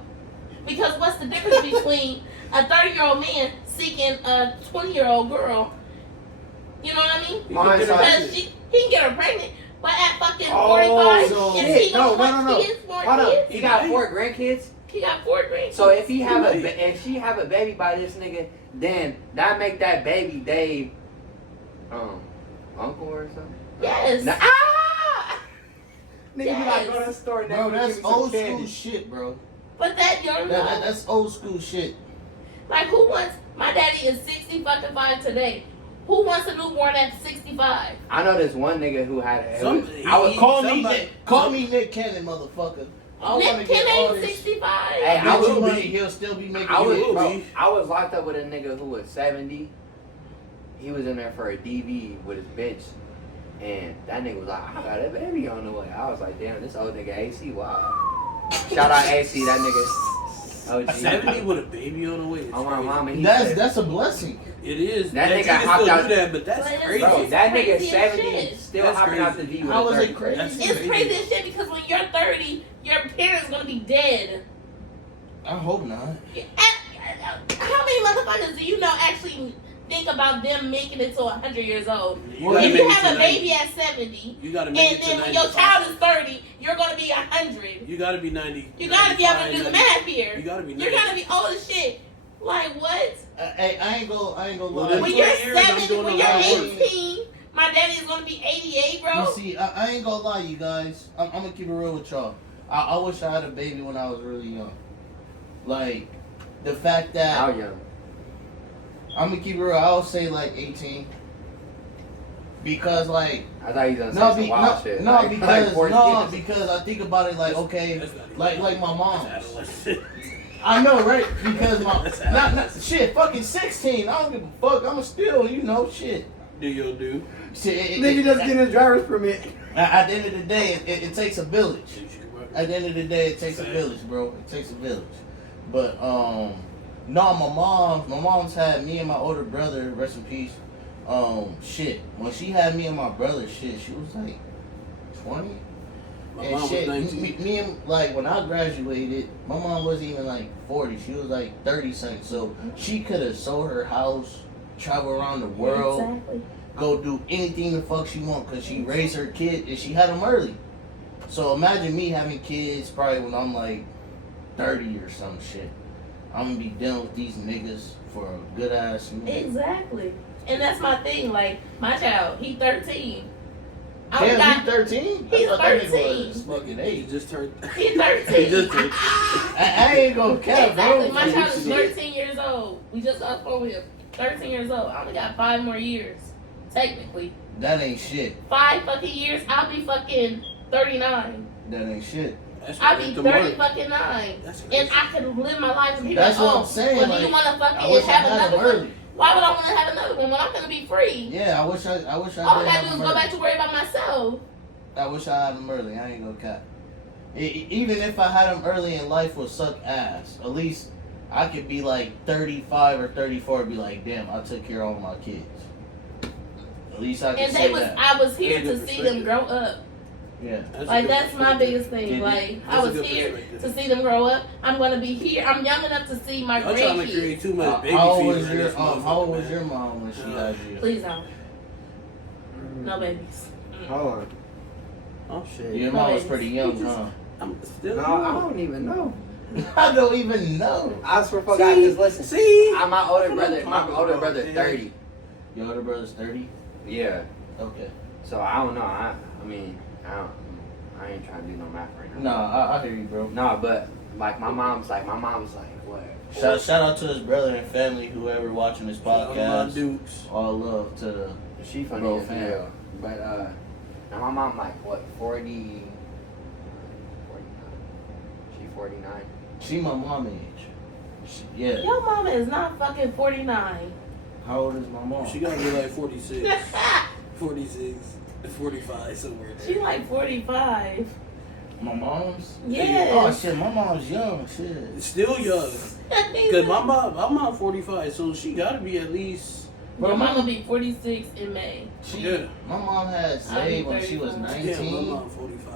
Because what's the difference between a 30-year-old man seeking a 20-year-old girl? You know what I mean? You Alright, can get her Because pregnant. he can get her pregnant, but at fucking Oh, 45, so- is he No, gonna no, no, want no. kids, more Hold up. kids? He got 4 grandkids. He got 4 grandkids. So if he have Right. if she have a baby by this nigga, then that make that baby Dave, uncle or something. Yes. Nah, ah! Nigga be Yes. like, go to the store now. Bro, give that's me some old candy. school shit, bro. But that young That's old school shit. like who wants? My daddy is 65 today. Who wants a newborn at 65? I know this one nigga who had a. I was Call me somebody- Nick. Call me Nick Cannon, motherfucker. I wanna Nick get Kim all ain't this. 65. Hey, I Bitch, will money, be. he'll still be making I was, hits. bro, be. I was locked up with a nigga who was 70. He was in there for a DV with his bitch. And that nigga was like, I got a baby on the way. I was like, damn, this old nigga AC, wow. Shout out AC, that nigga. OG. 70 with a baby on the way. It's Oh, my crazy. mama, he That's said- that's a blessing. It is. That nigga you can hopped still out- do that, but that's But it's- crazy. Bro, it's that crazy nigga as 70 shit. still That's hopping out the crazy. V with How a was 30. it crazy? That's It's crazy as shit because when you're 30, your parents gonna be dead. I hope not. How many motherfuckers do you know actually think about them making it to 100 years old? You Well, gotta If make you it have to a 90. baby at 70, You gotta make and it to then when your 95. child is 30, you're gonna be 100. You gotta be 90. You gotta be able to do the 95, math here. You gotta be 90. You're gonna be old as shit. Like what? Hey, I ain't gonna Well, lie. then When 20 you're years, I'm 70, doing when a you're lot of work. 18, my daddy is gonna be 88, bro. You see, I ain't gonna lie, you guys. I'm gonna keep it real with y'all. I wish I had a baby when I was really young. Like, the fact that How young? I'm gonna keep it real. I'll say like 18. Because like I thought you was no, gonna say some wild shit. no, Like- because like 14. no, because I think about it like okay, That's not even- like my That's mom. adolescent. I know, right? Because my That's not shit, fucking 16. I don't give a fuck. I'ma still, shit. Do your do. Shit, Nigga just getting a driver's permit. at the end of the day, it takes a village. At the end of the day, it takes a village, bro. It takes a village. But no, my mom's had me and my older brother, rest in peace. Shit, when she had me and my brother, shit, she was like 20. My And mom was shit, 19. me and like when I graduated, my mom wasn't even like 40. She was like 30 something. So she could have sold her house, travel around the world, Exactly. go do anything the fuck she want because she raised her kid and she had them early. So imagine me having kids probably when I'm like 30 or some shit. I'm gonna be dealing with these niggas for a good ass minute. Exactly. And that's my thing. Like my child, he 13. I Damn, got, he's 13? He's I thought that nigga 13. was fucking He 8. just turned. He 13. He just turned. I ain't gonna cap, Exactly. bro. My child is Shit. 13 years old. We just got phone with him. 13 years old. I only got 5 more years. Technically. That ain't shit. 5 fucking years. I'll be fucking 39. That ain't shit. That's I'll right, be the 30 mark. fucking 9. That's And crazy. I could live my life and be That's like, what oh, I'm saying, well, do like, you want to I fucking wish I have had another him one? early. Why would I want to have another one when I'm going to be free? Yeah, I wish I All I did gotta do have is him go early. back to worry about myself. I wish I had him early. I ain't gonna cap. Even if I had him early and life would suck ass, at least I could be like 35 or 34 and be like, damn, I took care of all my kids. At least I can And say that. I was here That's a to good see them perspective. grow up. Yeah. That's a Like good that's my perspective. biggest thing. Yeah, Like I that's a was good here perspective. to see them grow up. I'm gonna be here. I'm young enough to see my Y'all trying to grandkids. create too much baby How old fever was in your this how old motherfucker, was man. your mom when she had you? Please don't. No babies. Hold on. Oh shit. Your mom was pretty young, huh? I'm still. No, I don't even know. I don't even know. I swear for God, just listen. See? My older Come brother, on, my come older on, brother, man. 30. Your older brother's 30? Yeah. Okay. So I don't know. I mean, I ain't trying to do no math right now. Nah, I hear you, bro. No, but like my mom's like what? Shout out to his brother and family, whoever watching this Shout out to my podcast. Dukes. All love to the She funny Bro, as fam. hell. But now my mom like what 49. She 49. She my mom age. Yeah. Your mama is not fucking 49. How old is my mom? She gotta be like 46, 46, 45, somewhere there. She like 45. My mom's? Yes. Oh shit, my mom's young. Shit. It's still young. Cause my mom 45, so she gotta be at least. Your mom will be 46 in May. Yeah. My mom had Zayd when she was 34. 19. Yeah, my mom 45.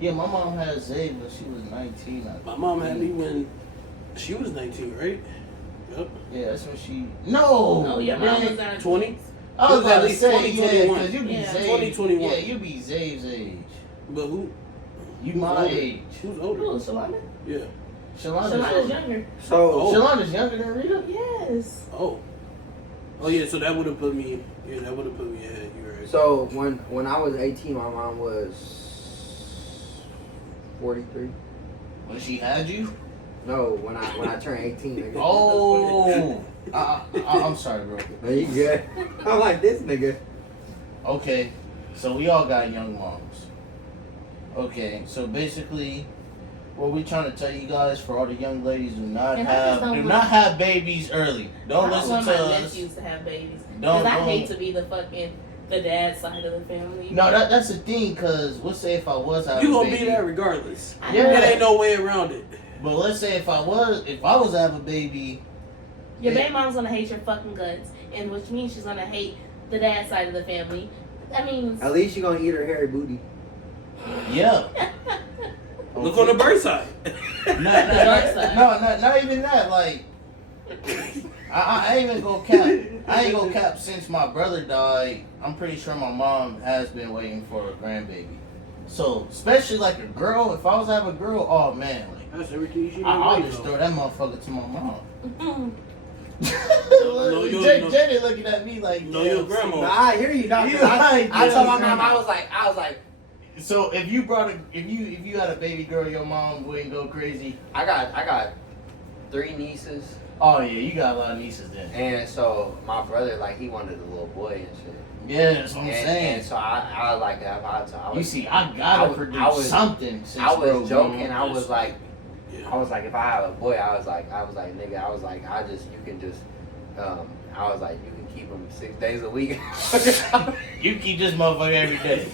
Yeah, my mom had Zayd when she was 19. My mom had me when she was 19, right? Yep. Yeah, that's when she. No! Oh, your mom was there. 20? I was It was about at to least say, 20, yeah, 21. because you be Yeah. Zayd. 2021. Yeah, you be Zayd's age. But who? You who's my older? age. Who's older? Who, Shalana? Yeah. Shalana's Shalana's younger. So Oh. Shalana's younger than Rita? Yes. Oh. Oh yeah, so that would have put me. Yeah, that would have put me ahead. You're right. so when I was 18, my mom was 43. When she had you? No, when I turned 18. Nigga. Oh! I'm sorry, bro. No, you good? I'm like this nigga. Okay, so we all got young moms. Okay, so basically, what we trying to tell you guys for all the young ladies do not And I just have don't do want- not have babies early. Don't I don't listen want to my us. nephews to have babies. Don't- Because I hate don't- to be the dad side of the family. No, that's the thing. Cause let's say if I was having You a gonna baby, be that regardless. I Yeah. know. There ain't no way around it. but let's say if I was to have a baby, Your baby mom's gonna hate your fucking guts, and which means she's gonna hate the dad side of the family. That means At least you gonna eat her hairy booty. yeah. Look on the bird side. dark side. Not even that. Like, I ain't even gonna cap. I ain't gonna cap. Since my brother died, I'm pretty sure my mom has been waiting for a grandbaby. So, especially like a girl, if I was to have a girl, oh man, like That's everything you should I'll be just throw that motherfucker to my mom. No, you- no. Jenny looking at me like, No, damn, your grandma. see. Nah, I hear you, dog. You I like told my this. mom, I was like, So if you if you had a baby girl, your mom wouldn't go crazy. I got 3 nieces, Oh yeah, you got a lot of nieces then. and so my brother, like, he wanted a little boy and shit. Yeah, that's what I'm saying. And so I like that. I was, You see, I gotta produce something. Since I bro was joking. gone. I was like, Yeah. if I have a boy, I was like, nigga, you can just, I was like, you can keep him 6 days a week. You keep this motherfucker every day.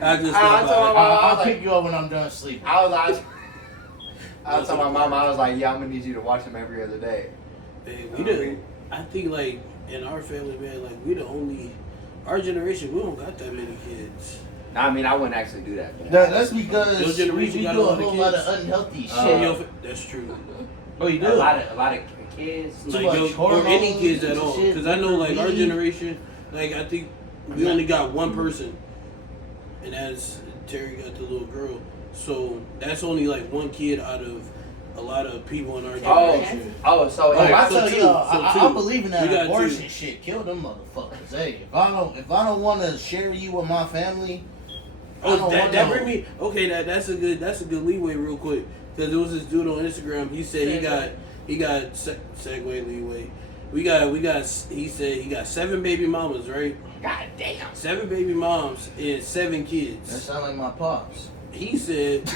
I just I thought told about my it. I'll like- pick you up when I'm done sleeping. I was telling my mom, I was like, yeah, I'm gonna need you to watch him every other day. Hey, we the, I think like in our family, man, like we the only, our generation, we don't got that many kids. I mean, I wouldn't actually do that. Man. That's because Your we generation do got a a lot of whole lot kids. of unhealthy Oh, shit. Yo, that's true. Oh, you do? a lot of kids. Too Like much yo, or hormones any kids at and all, shit. because I know like our Weed. generation, like I think we only got one person, and that's Terry got the little girl. So that's only like one kid out of a lot of people in our generation. So Oh, I so tell two, you, I so two. believe in We that got abortion two. shit. Kill them motherfuckers. Hey, if I don't want to share you with my family, I Oh, don't that want no. bring me okay. That's a good leeway, real quick. Because there was this dude on Instagram. He said he got segue leeway. He said he got 7 baby mamas, right? God damn. 7 baby moms and 7 That kids. sound like my pops. He said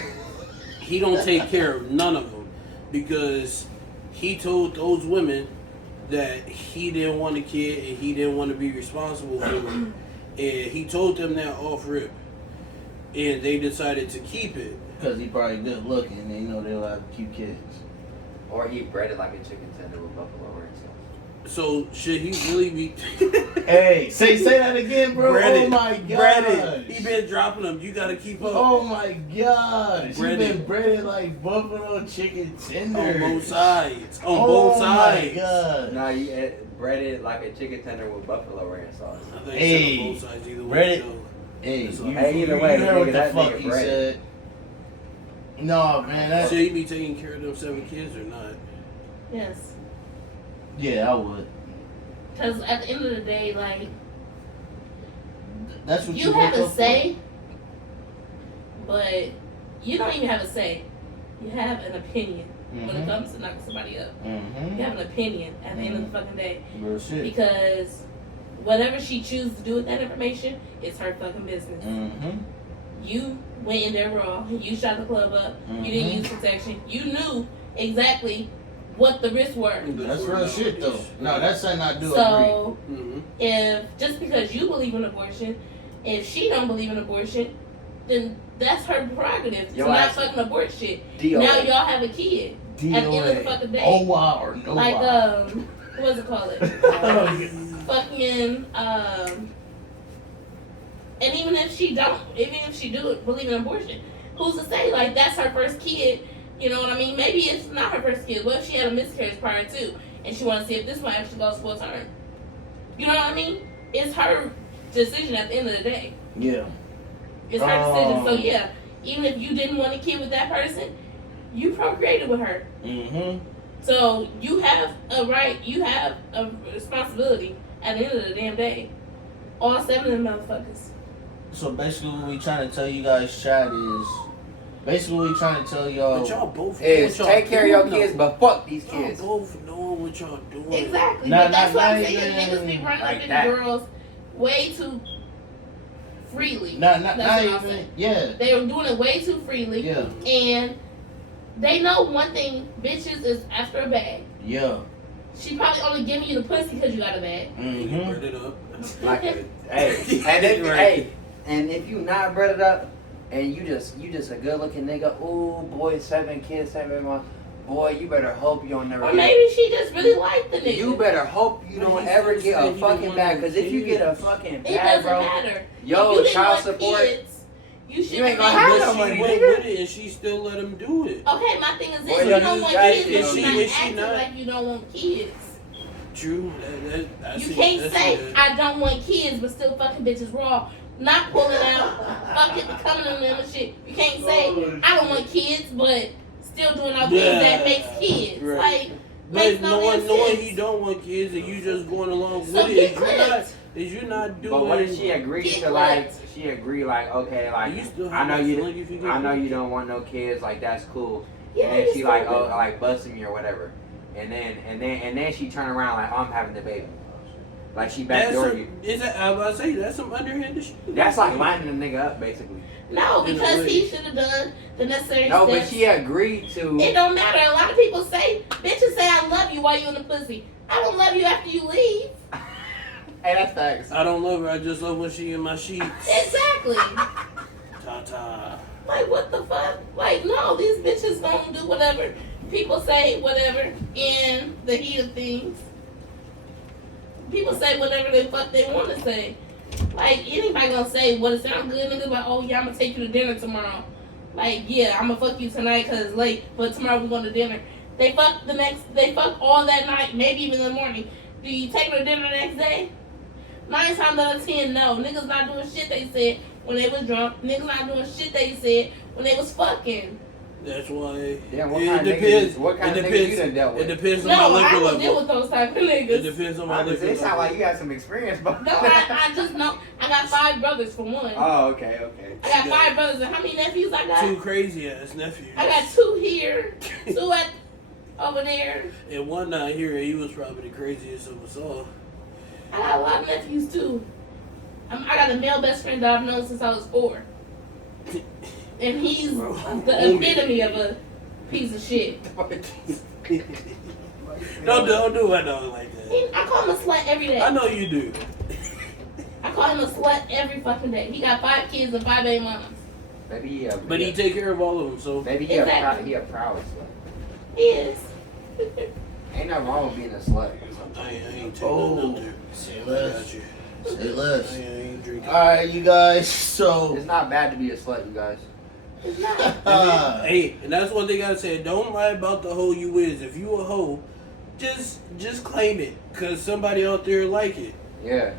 he don't take care of none of them because he told those women that he didn't want a kid and he didn't want to be responsible for it. And he told them that off rip. And they decided to keep it. Because he probably good looking and they know they'll have cute kids. Or he bred it like a chicken tender with buffalo wings. So should he really be Hey, say that again, bro. Breaded. Oh my god. Breaded. He been dropping them. You gotta keep up. Oh my god. She Breaded. been breaded like buffalo chicken tender. On both sides. On Oh both my sides. god. No, you bred it like a chicken tender with buffalo ranch sauce. I think Hey, he said on both sides either way. breaded. though. Hey, That's you, all. Hey, either you way, heard what nigga, the that fuck nigga he breaded. said. No, man, that Should he be taking care of them 7 kids or not? Yes. yeah, I would. Because at the end of the day, like, That's what you you have wake a up for. say, but you don't even have a say. You have an opinion when it Mhm. comes to knocking somebody up. Mhm. You have an opinion at the end of the fucking day. Real shit. Because whatever she chooses to do with that information, it's her fucking business. Mhm. You went in there raw. You shot the club up. You didn't Mhm. use protection. You knew exactly what the risks were. That's real shit though. No, that's something I do agree. So Mm-hmm. if just because you believe in abortion, if she don't believe in abortion, then that's her prerogative Yo, to not ass- fucking abort shit. DOA. Now y'all have a kid at the end of the fucking day. Oh wow or no Like wow. what's it called? Fucking and even if she do believe in abortion, who's to say like that's her first kid? You know what I mean? Maybe it's not her first kid. What if she had a miscarriage prior to, and she wants to see if this one actually goes full term? You know what I mean? It's her decision at the end of the day. Yeah. It's her decision. So yeah, even if you didn't want a kid with that person, you procreated with her. Mm-hmm. So you have a right, you have a responsibility at the end of the damn day. All 7 of them motherfuckers. So basically what we trying to tell you guys, chat, is basically what we trying to tell But y'all. y'all both know Is what y'all take care of your doing, kids, though. but fuck these Y'all kids. both know what y'all doing. Exactly. Nah, But that's nah, what I'm nah, saying. yeah, Niggas be running like up that. into girls way too freely. Not That's what I'll even. say. Yeah. They were doing it way too freely. Yeah. And they know one thing, bitches is after a bag. Yeah. She probably only giving you the pussy because you got a bag. You Mm-hmm. brought it up. Like, and if you not bred it up, and you just a good looking nigga, ooh boy, 7 kids, 7 months, boy, you better hope you don't never. Or get- maybe she just really liked the nigga. You better hope you But don't he ever just get said a he fucking didn't bag, want because if you get a kids. fucking It bag, doesn't bro, matter. yo, If you didn't child want support. kids, you should ain't gonna have have But no she money, went nigga. with it and she still let him do it. Okay, my thing is Boy, this: you you don't want got kids, shit but on you're you. not Is she acting not? like you don't want kids. True. I You see- can't I see say that. I don't want kids, but still fucking bitches raw, not pulling out, fucking coming on them and shit. You can't say I don't want kids, but still doing all things that makes kids. Right. Like, But makes no knowing sense. he don't want kids and you just going along So with it, get is you not doing? But what if she agreed Get to like? clipped. She agreed like, okay, like You still I have know that you. feeling if you get I know you clipped? don't want no kids. Like that's cool. Yeah, And then you she like, still oh, do. like busting me or whatever. And then she turn around like, oh, I'm having the baby. Like she backdoor you. I was about to say that's some underhanded shit. That's like lining the nigga up basically. No, In a because way. he should have done the necessary No, but steps. she agreed to. It don't matter. A lot of people say, bitches say I love you while you in the pussy. I don't love you after you leave. Hey, that's facts. I don't love her. I just love when she in my sheets. Exactly. Ta-ta. Like, what the fuck? Like, no, these bitches gonna do whatever. People say whatever in the heat of things. People say whatever the fuck they want to say. Like, anybody gonna say, what it sound good, nigga? Like, oh, yeah, I'm gonna take you to dinner tomorrow. Like, yeah, I'm gonna fuck you tonight because it's late, but tomorrow we're going to dinner. They fuck all that night, maybe even in the morning. Do you take her to dinner the next day? 9 times out of 10, no. Niggas not doing shit they said when they was drunk. Niggas not doing shit they said when they was fucking. That's why. Damn, what it kind of depends. niggas? What kind it of depends. niggas you done dealt It with? depends on No, my I liquor don't deal level. with those type of It niggas. depends on my Honestly, liquor it sound level. like you got some experience, but No, I just know. I got 5 brothers for one. Oh, okay, okay. I got 5 brothers, and how many nephews I got? 2 crazy ass nephews. I got 2 here, 2 at over there. And one not here. He was probably the craziest of us all. I got a lot of nephews too. I got a male best friend that I've known since I was 4, and he's Bro, the homie. epitome of a piece of shit. Don't do my dog like that. I call him a slut every day. I know you do. I call him a slut every fucking day. He got 5 kids and 5 baby mamas. Maybe he a, But he take care of all of them, so. maybe he Exactly. a proud slut. He is. Ain't nothing wrong with being a slut. I ain't taking Oh, nothing out there. say I less. got you. Say I less. ain't drinking. Alright, you guys, so. It's not bad to be a slut, you guys. It's not. Hey, and that's one thing I said. Don't lie about the hoe you is. If you a hoe, just claim it, cause somebody out there like it. Yeah.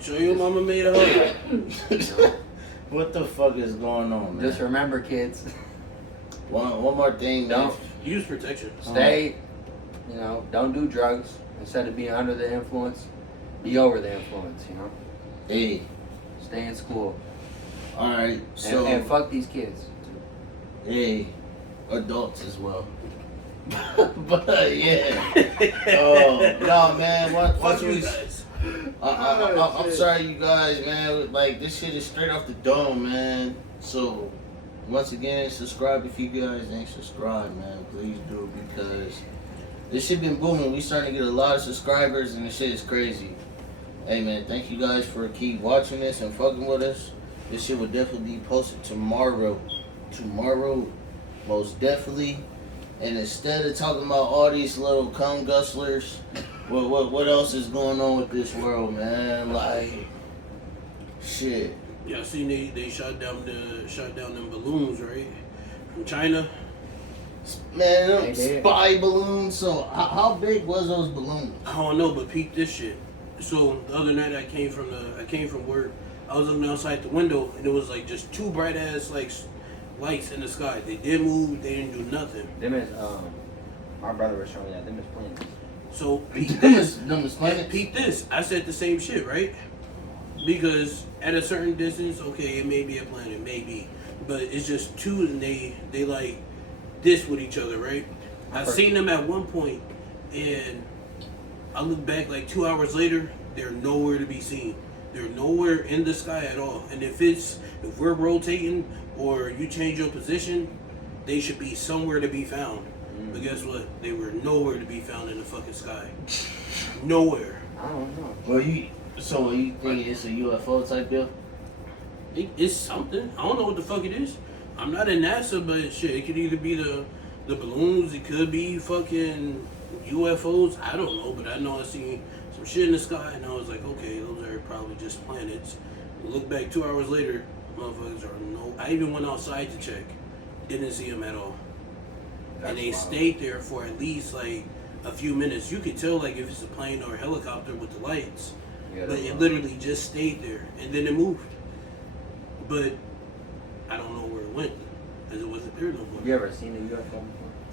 Show your mama made a hoe. What the fuck is going on, man? Just remember, kids, One more thing, man. Don't Use protection. stay, don't do drugs. Instead of being under the influence, be over the influence, Hey, Stay in school. alright, so. And fuck these kids. Hey, adults as well. But yeah. Oh no, man. Fuck Once you we, guys. I'm sorry, you guys, man. Like this shit is straight off the dome, man. So once again, subscribe if you guys ain't subscribed, man. Please do, because this shit been booming. We starting to get a lot of subscribers, and this shit is crazy. Hey, man, thank you guys for keep watching this and fucking with us. This shit will definitely be posted tomorrow. Tomorrow, most definitely. And instead of talking about all these little cum gustlers, what else is going on with this world, man? Like, shit. Yeah, I seen they shot down them balloons, right? From China. Man, them They did. spy balloons. So how big was those balloons? I don't know, but peep this shit. So the other night I came from work. I was looking outside the window and it was like just two bright ass like lights in the sky. They didn't move. They didn't do nothing. Them is my brother was showing me that. Them is planets. So peep Them this. is planets? Peep this. I said the same shit, right? Because at a certain distance, okay, it may be a planet, maybe, but it's just two, and they like this with each other, right? I seen them at one point, and I look back like 2 hours later, they're nowhere to be seen. They're nowhere in the sky at all. And if we're rotating or you change your position, they should be somewhere to be found. But guess what? They were nowhere to be found in the fucking sky. Nowhere. I don't know. So you think it's a UFO type deal? It's something. I don't know what the fuck it is. I'm not in NASA, but shit, it could either be the balloons, it could be fucking UFOs. I don't know, but I know I seen some shit in the sky, and I was like, okay, those are probably just planets. Look back 2 hours later, motherfuckers are no. I even went outside to check, didn't see them at all, and they stayed there for at least like a few minutes. You could tell like if it's a plane or a helicopter with the lights. Yeah, But it literally just stayed there, and then it moved. But I don't know where it went, because it wasn't there no more. Have you ever seen a UFO before?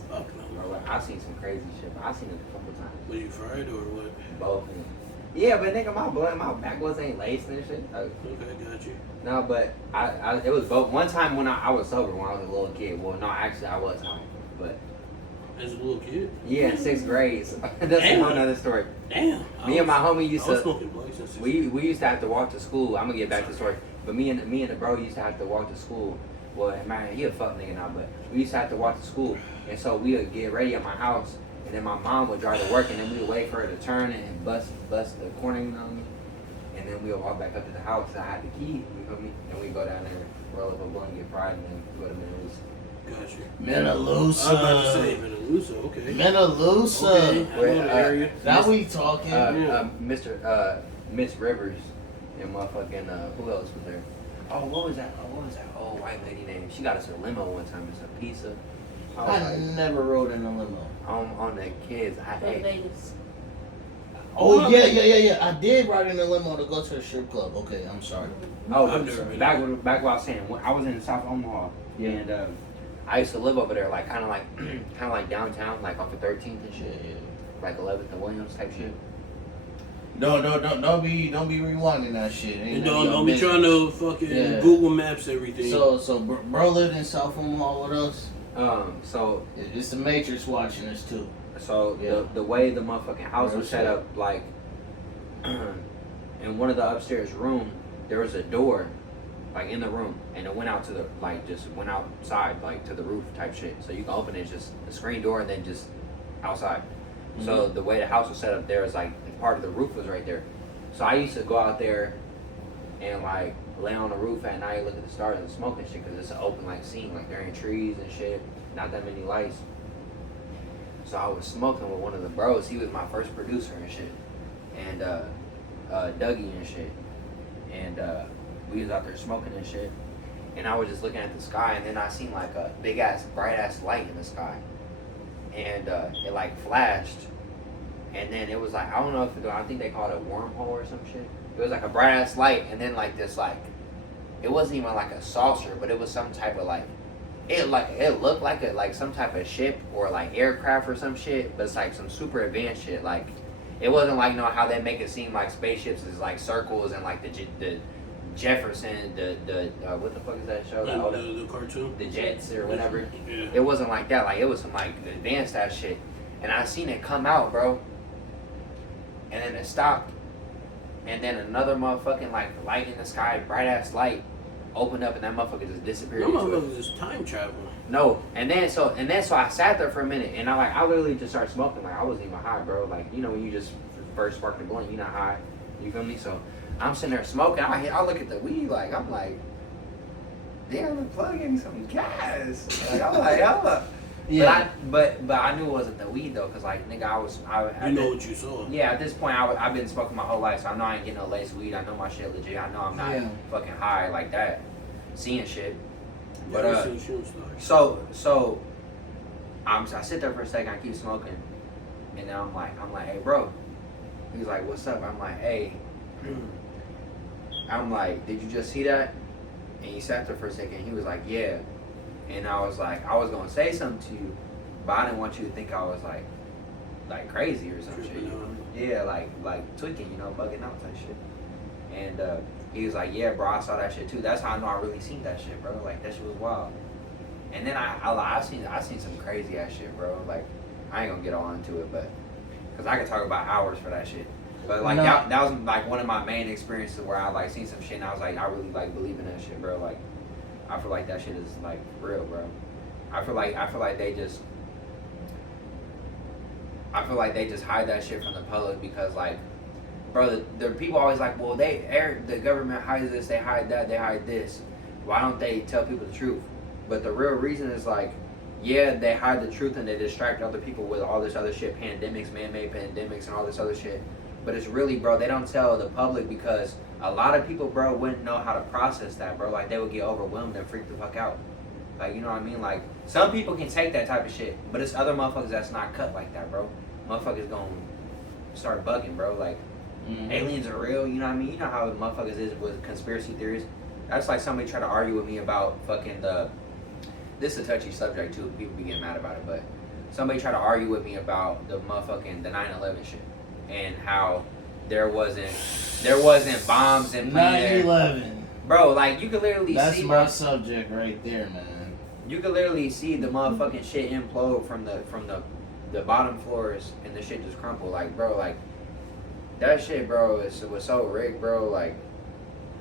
Fuck no. Or what? I've seen some crazy shit, but I've seen it a couple times. Was you fried or what? Both. Yeah, but nigga, my backwoods ain't laced and shit. Okay, got you. No, but I it was both. One time when I was sober when I was a little kid. Well, no, actually I was high, but As a little kid? yeah, in 6th grade. So that's a Damn. whole nother story. Damn. Me and my homie used I was to. smoking blunts since We used to have to walk to school. I'm gonna get back to the story. But me and the bro used to have to walk to school. Well, man, he a fuck nigga now, but we used to have to walk to school. And so we would get ready at my house, and then my mom would drive to work, and then we would wait for her to turn and bust the corner, you know what I mean? And then we would walk back up to the house. I had the key, you feel me? And we go down there, roll up a blunt, get fried, and then go to Minneapolis. Got you. Menalusa. I was about to say Menalusa, okay. Menalusa. Okay, I know the area. Now we talking. Miss Rivers and motherfucking who else was there? Oh, what was that? Oh, white lady name. She got us a limo one time. It's a pizza. I never rode in a limo. On the kids. Vegas. Oh yeah. I did ride in a limo to go to a strip club. Okay, I'm sorry. Oh, I've never been back what I was saying. When I was in South Omaha, and I used to live over there, like kind of like downtown, like off of 13th and shit, like 11th and Williams type shit. Don't be rewinding that shit. And don't be trying to fucking Google Maps everything. So bro lived in South Omaha with us. So It's the Matrix watching us too. So the way the motherfucking house was set up, like in one of the upstairs room, there was a door, like in the room, and it went out to the just went outside, like to the roof type shit. So you can open it, just a screen door, and then just outside. Mm-hmm. So the way the house was set up there is like part of the roof was right there. So I used to go out there and like lay on the roof at night, look at the stars and smoke and shit, because it's an open like scene, like there ain't trees and shit, not that many lights. So I was smoking with one of the bros. He was my first producer and shit, and Dougie and shit, and we was out there smoking and shit. And I was just looking at the sky, and then I seen like a big ass, bright ass light in the sky, and it like flashed, and then it was like I don't know if I think they called it a wormhole or some shit. It was like a bright ass light, and then like this it wasn't even like a saucer, but it was some type of it looked like some type of ship or like aircraft or some shit, but it's like some super advanced shit. Like it wasn't like how they make it seem like spaceships is like circles and like the Jefferson, the what the fuck is that show? The cartoon? The Jets or whatever. Yeah. It wasn't like that. Like it was some like advanced ass shit. And I seen it come out, bro. And then it stopped. And then another motherfucking like light in the sky, bright ass light, opened up and that motherfucker just disappeared. That into it. motherfucker just time traveling. No, and then so I sat there for a minute and I literally just started smoking. Like I wasn't even high, bro. Like when you just first spark the blunt, you're not high. You feel me? So I'm sitting there smoking. I look at the weed, like I'm like, damn, the plug gave me some gas. Like, I'm like, oh. Yeah. But I knew it wasn't the weed though, cause like nigga, You know what you saw. Yeah, at this point, I've been smoking my whole life, so I know I ain't getting no lace weed. I know my shit legit. I know I'm not Yeah. fucking high like that, seeing shit. But Yeah, I seen shooting stars. so I sit there for a second. I keep smoking, and then I'm like, hey, bro. He's like, what's up? I'm like, hey. I'm like, did you just see that? And he sat there for a second. He was like, yeah. And I was like, I was gonna say something to you, but I didn't want you to think I was like crazy or some shit. You know? Yeah, like tweaking, you know, bugging out type shit. And he was like, yeah, bro, I saw that shit too. That's how I know I really seen that shit, bro. Like that shit was wild. And then I seen some crazy ass shit, bro. Like I ain't gonna get all into it, but cause I could talk about hours for that shit. But like No. that was like one of my main experiences where I like seen some shit and I was like, I really like believe in that shit, bro. Like I feel like that shit is like real, bro. I feel like they just hide that shit from the public because like, bro, the people always like, well, the government hides this, they hide that, they hide this. Why don't they tell people the truth? But the real reason is like, yeah, they hide the truth and they distract other people with all this other shit, pandemics, man-made pandemics, and all this other shit. But it's really, bro, they don't tell the public because a lot of people, bro, wouldn't know how to process that, bro. Like, they would get overwhelmed and freak the fuck out. Like, you know what I mean? Like, some people can take that type of shit, but it's other motherfuckers that's not cut like that, bro. Motherfuckers gonna start bugging, bro. Like, aliens are real, you know what I mean? You know how motherfuckers is with conspiracy theories. That's like somebody try to argue with me about fucking this is a touchy subject, too. People be getting mad about it, but somebody try to argue with me about the 9/11 shit. And how there wasn't bombs and 9/11. Bro, like you could literally That's see my subject right there, man. You could literally see the motherfucking shit implode from the bottom floors and the shit just crumple. Like, bro, like that shit, bro, was so rigged, bro. Like,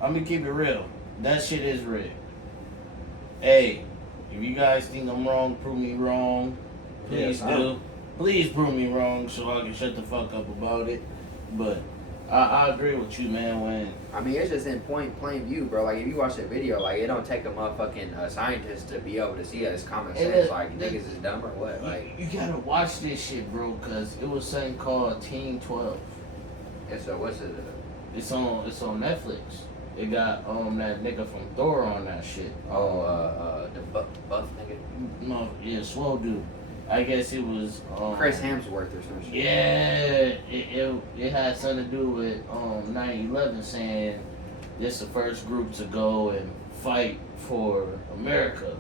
I'm gonna keep it real. That shit is rigged. Hey, if you guys think I'm wrong, prove me wrong. Please do. Please prove me wrong so I can shut the fuck up about it. But I agree with you, man. When I mean, it's just in plain view, bro. Like, if you watch that video, like, it don't take a motherfucking scientist to be able to see it. It's common sense. Like, niggas is dumb or what? Like, you gotta watch this shit, bro, cause it was something called Team 12. it's what's it? It's on Netflix. It got that nigga from Thor on that shit. The buff nigga. No, yeah, swole dude. I guess it was Chris Hemsworth or some shit. Yeah, it had something to do with 9/11, saying this the first group to go and fight for America.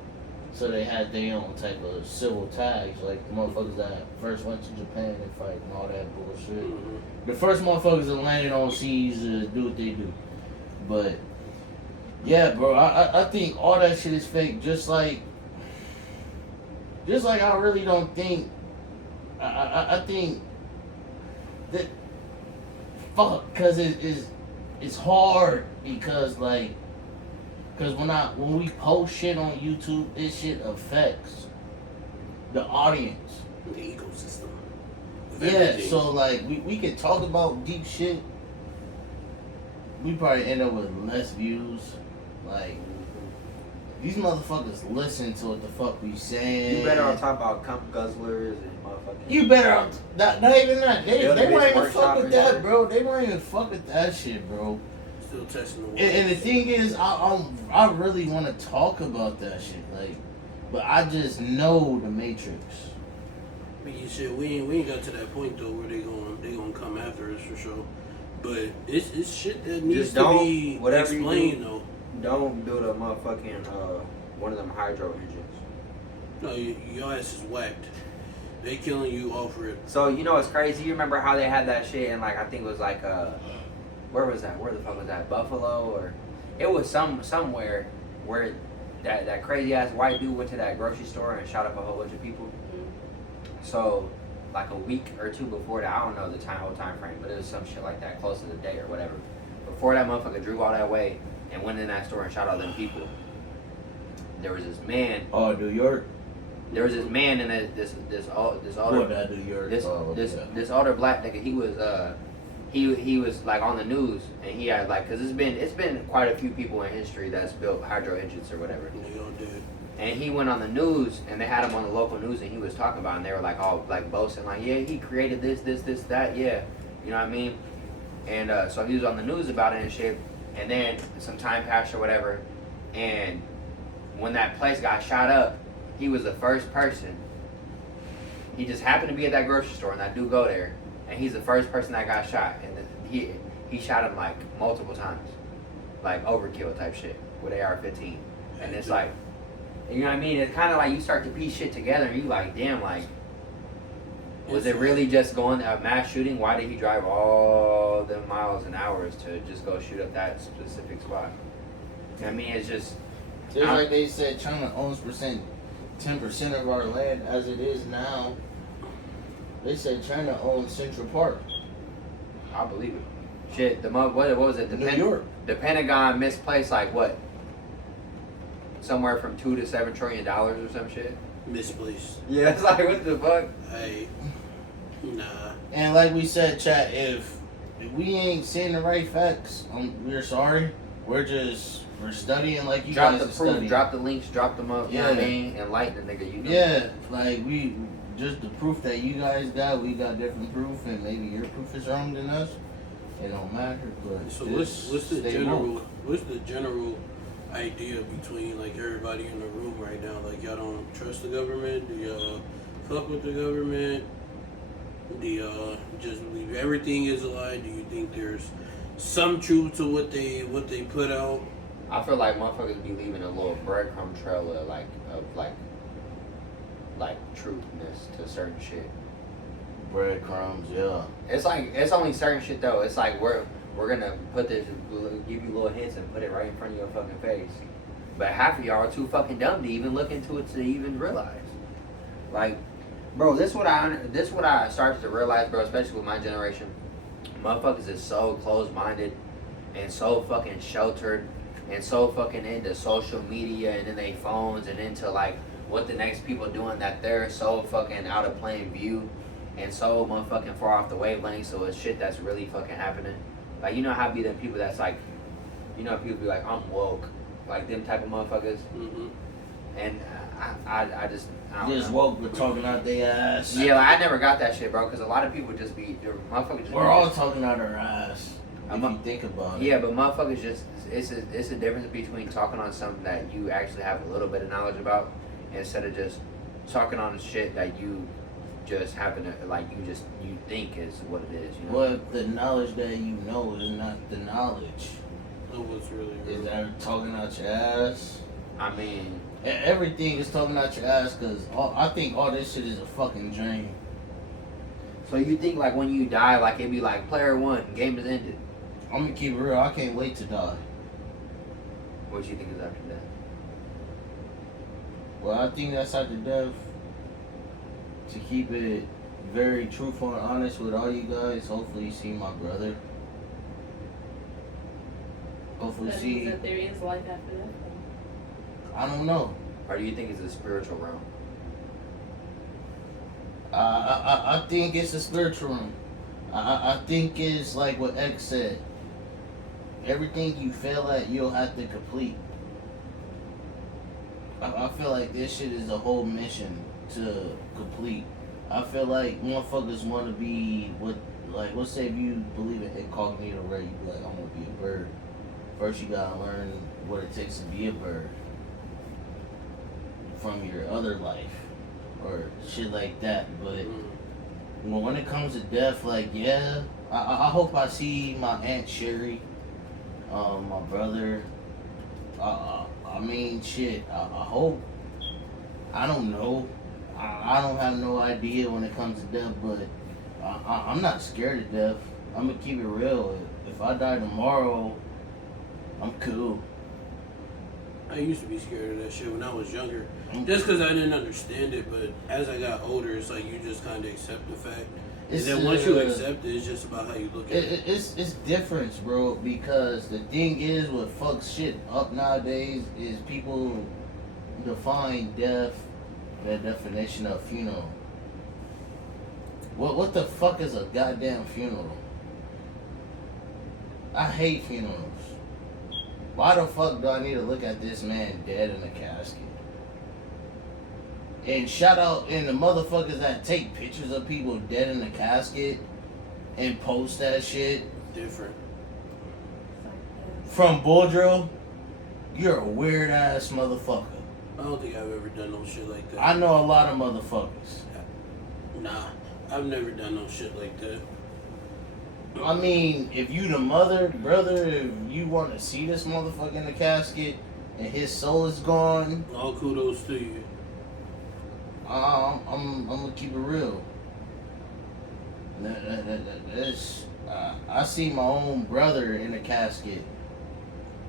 So they had their own type of civil tags, like the motherfuckers that first went to Japan and fight and all that bullshit. Mm-hmm. The first motherfuckers that landed on seas do what they do. But yeah, bro, I think all that shit is fake. Just like I really don't think. I think that fuck, cause it's hard because when we post shit on YouTube, this shit affects the audience. The ecosystem. Yeah, Everything. so like we could talk about deep shit. We probably end up with less views. Like these motherfuckers listen to what the fuck we saying. You better off talking about Kump Guzzlers and motherfucking. You better off not even that. They Build a won't bitch even workshop fuck with and that, shit. bro. They won't even fuck with that shit, bro. Still testing the waters. And the thing is, I really want to talk about that shit, like, but I just know the Matrix. I mean, shit, we ain't got to that point though where they gonna come after us for sure. But it's shit that needs Just to don't- be whatever you explained do. though. Don't build a motherfucking one of them hydro engines. No, your ass is whacked. They killing you off rip. So you know what's crazy? You remember how they had that shit and like I think it was like where was that? Where the fuck was that? Buffalo or it was somewhere where that crazy ass white dude went to that grocery store and shot up a whole bunch of people. So like a week or two before that, I don't know the whole time frame, but it was some shit like that, close to the day or whatever. Before that motherfucker drove all that way and went in that store and shot all them people, there was this man. Oh, New York. There was this man in this older New York. this older black nigga. he was like on the news, and he had like, cause it's been quite a few people in history that's built hydro engines or whatever. They all did. And he went on the news, and they had him on the local news, and he was talking about it, and they were like all like boasting, like, yeah, he created this, that, yeah, you know what I mean? And so he was on the news about it and shit. And then some time passed or whatever, and when that place got shot up, he was the first person. He just happened to be at that grocery store, and that dude go there, and he's the first person that got shot, and he shot him like multiple times, like overkill type shit with AR-15, and it's like, you know what I mean? It's kind of like you start to piece shit together, and you like, damn, like, was it really just going a mass shooting? Why did he drive all the miles and hours to just go shoot up that specific spot? I mean, it's just. Just like they said, China owns 10% of our land as it is now. They said China owns Central Park. I believe it. Shit, what was it? New York. The Pentagon misplaced like what? Somewhere from $2 to $7 trillion or some shit. Misplaced. Yeah, it's like what the fuck? Nah. And like we said, chat, if we ain't saying the right facts, we're sorry. We're studying like you Drop guys the are proof, studying. drop the links, drop them up. You know what I Yeah. mean? Enlighten the nigga. You know? Yeah, like we just the proof that you guys got, we got different proof, and maybe your proof is wrong than us. It don't matter. But So just what's the stay general woke. what's the general idea between like everybody in the room right now? Like y'all don't trust the government? Do y'all fuck with the government? Do y'all just believe everything is a lie? Do you think there's some truth to what they put out? I feel like motherfuckers be leaving a little breadcrumb trail of like truthness to certain shit. Breadcrumbs, yeah. It's like it's only certain shit though. It's like we're gonna put this, give you little hints and put it right in front of your fucking face. But half of y'all are too fucking dumb to even look into it to even realize. Like, bro, this what I started to realize, bro, especially with my generation. Motherfuckers is so closed-minded and so fucking sheltered and so fucking into social media and in their phones and into like what the next people doing that they're so fucking out of plain view and so motherfucking far off the wavelength, so it's shit that's really fucking happening. Like, you know how be them people that's like, you know, people be like, I'm woke, like them type of motherfuckers. Mm-hmm. And I just I don't Just know. woke, but talking out their ass. Yeah, like, I never got that shit, bro, because a lot of people just be motherfuckers. Just We're all talking out our ass. If I'm you think about it. Yeah, but motherfuckers just it's a difference between talking on something that you actually have a little bit of knowledge about instead of just talking on shit that you just happen to like you think is what it is. You know. What the knowledge that you know is not the knowledge. That was really Is real. that talking out your ass? I mean, Everything is talking out your ass because I think all this shit is a fucking dream. so you think like when you die, like it'd be like player one, game is ended. I'm gonna keep it real. I can't wait to die. What you think is after that? Well, I think that's after death. To keep it very truthful and honest with all you guys, hopefully you see my brother. Hopefully That see. means that there is life after that. I don't know. Or do you think it's a spiritual realm? I think it's a spiritual realm. I think it's like what X said. Everything you fail at, you'll have to complete. I feel like this shit is a whole mission to complete. I feel like motherfuckers want to be let's say if you believe in incognito, right? You be like, I'm gonna be a bird. First, you gotta learn what it takes to be a bird from your other life or shit like that. But when it comes to death, like, yeah, I hope I see my Aunt Sherry, my brother. I mean, shit, I hope. I don't know. I don't have no idea when it comes to death, but I'm not scared of death. I'm gonna keep it real. If I die tomorrow, I'm cool. I used to be scared of that shit when I was younger. Just because I didn't understand it, but as I got older, it's like you just kind of accept the fact. And then once you accept it, it's just about how you look at it. It's different, bro, because the thing is what fucks shit up nowadays is people define death, the definition of funeral. What the fuck is a goddamn funeral? I hate funerals. Why the fuck do I need to look at this man dead in a casket? And shout out and the motherfuckers that take pictures of people dead in a casket and post that shit Different. from Boudreaux, you're a weird ass motherfucker. I don't think I've ever done no shit like that. I know a lot of motherfuckers. Nah, I've never done no shit like that. I mean, if you the mother, brother, if you want to see this motherfucker in the casket and his soul is gone, All kudos to you. I'm gonna keep it real. I see my own brother in the casket,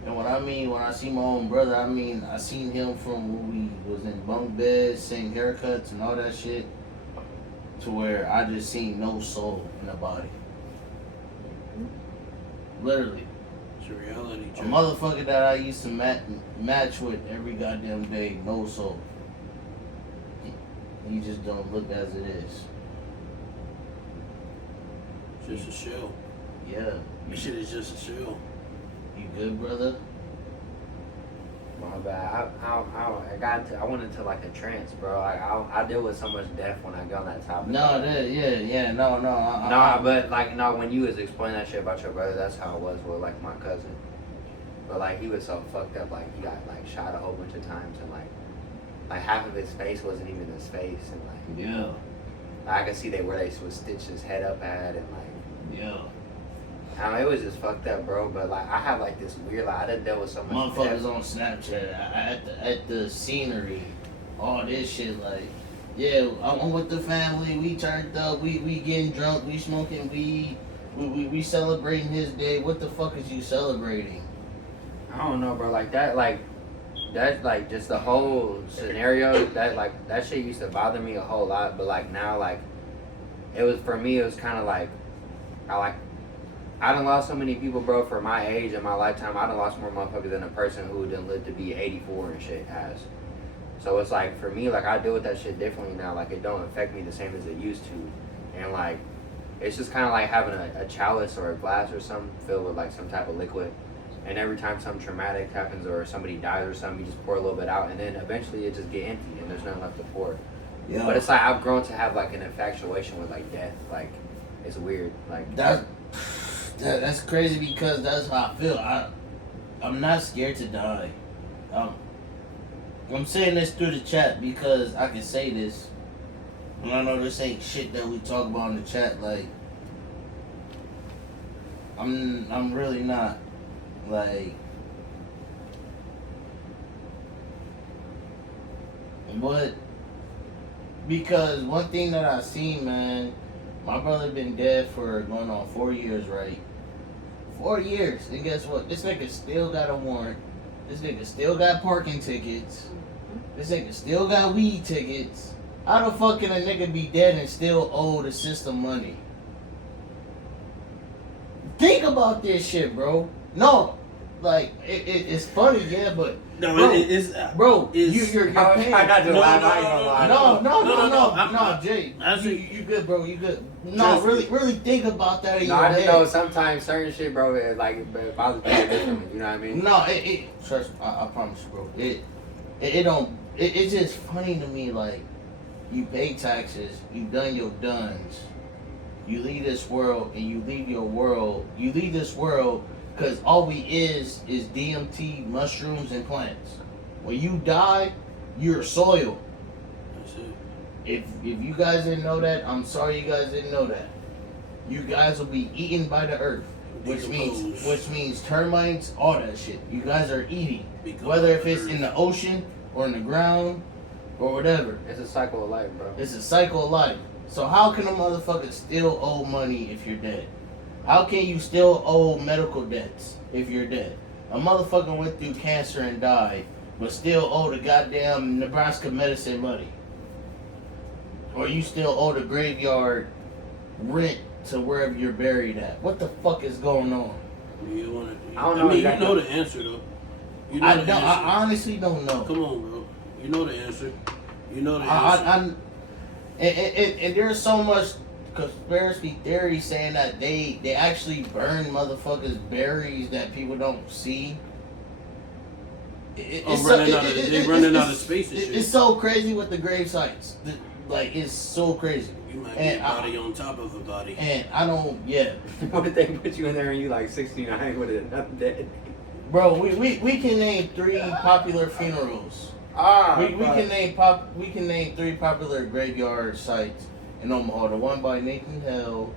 and what I mean when I see my own brother, I mean I seen him from when we was in bunk beds, same haircuts and all that shit, to where I just seen no soul in the body. Literally. It's a reality A check. motherfucker that I used to match with every goddamn day, no soul. He just don't look as it is. It's just a shell. Yeah. This shit is just a shell. You good, brother? My bad. I went into like a trance, bro. I deal with so much death when I get on that topic. No, But when you was explaining that shit about your brother, that's how it was with like my cousin. But like he was so fucked up, like he got like shot a whole bunch of times, and like half of his face wasn't even his face, and like yeah, I could see where they would stitch his head up at, and like yeah. I mean, it was just fucked up, bro. But like I have like this weird, like I done dealt with so much Motherfuckers death. on Snapchat at the scenery, all this shit like, yeah, I'm with the family. We turned up. We getting drunk. We smoking weed. We celebrating his day. What the fuck is you celebrating? I don't know, bro. Like that's like just the whole scenario. That shit used to bother me a whole lot. But like now, like it was for me. It was kind of like I done lost so many people, bro. For my age and my lifetime, I done lost more motherfuckers than a person who didn't live to be 84 and shit has. So it's like for me, like I deal with that shit differently now. Like it don't affect me the same as it used to, and like it's just kind of like having a chalice or a glass or something filled with like some type of liquid. And every time something traumatic happens or somebody dies or something, you just pour a little bit out, and then eventually it just get empty and there's nothing left to pour. Yeah. But it's like I've grown to have like an infatuation with like death. Like it's weird. Like That's crazy because that's how I feel. I'm not scared to die. I'm saying this through the chat because I can say this. And I know this ain't shit that we talk about in the chat. Like, I'm really not. Like, what? Because one thing that I seen, man, my brother been dead for going on 4 years, right? 4 years. And guess what? This nigga still got a warrant. This nigga still got parking tickets. This nigga still got weed tickets. How the fuck can a nigga be dead and still owe the system money? Think about this shit, bro. No. Like, it's funny, yeah, but... No, bro, it's bro, it's- you're I paying... try not to No, laugh. no, I ain't gonna lie. No, Jay. You good, bro. You good. No, really think about that in No, your I just head. know sometimes certain shit, bro, it bothers me differently. You know what I mean? No, trust me, I promise you, bro. It's just funny to me, like, you pay taxes, you done your duns, you leave this world, and you leave this world because all we is DMT, mushrooms, and plants. When you die, you're soil. That's it. If you guys didn't know that, I'm sorry you guys didn't know that. You guys will be eaten by the earth, which means termites, all that shit. You guys are eating, whether if it's in the ocean or in the ground or whatever. It's a cycle of life, bro. It's a cycle of life. So how can a motherfucker still owe money if you're dead? How can you still owe medical debts if you're dead? A motherfucker went through cancer and died, but still owe the goddamn Nebraska medicine money. Or you still owe the graveyard rent to wherever you're buried at. What the fuck is going on? I don't know mean, exactly. you know the answer though. You know I the don't. answer. I honestly don't know. Come on, bro. You know the answer. You know the answer. And there's so much conspiracy theory saying that they actually burn motherfuckers' berries that people don't see. They running out of space and shit. It's so crazy with the grave sites. Like, it's so crazy. You might be And a body on top of a body. And I don't, yeah. What if they put you in there and you like 69 with another dead? Bro, we can name 3 popular funerals. We can name 3 popular graveyard sites in Omaha. The one by Nathan Hale,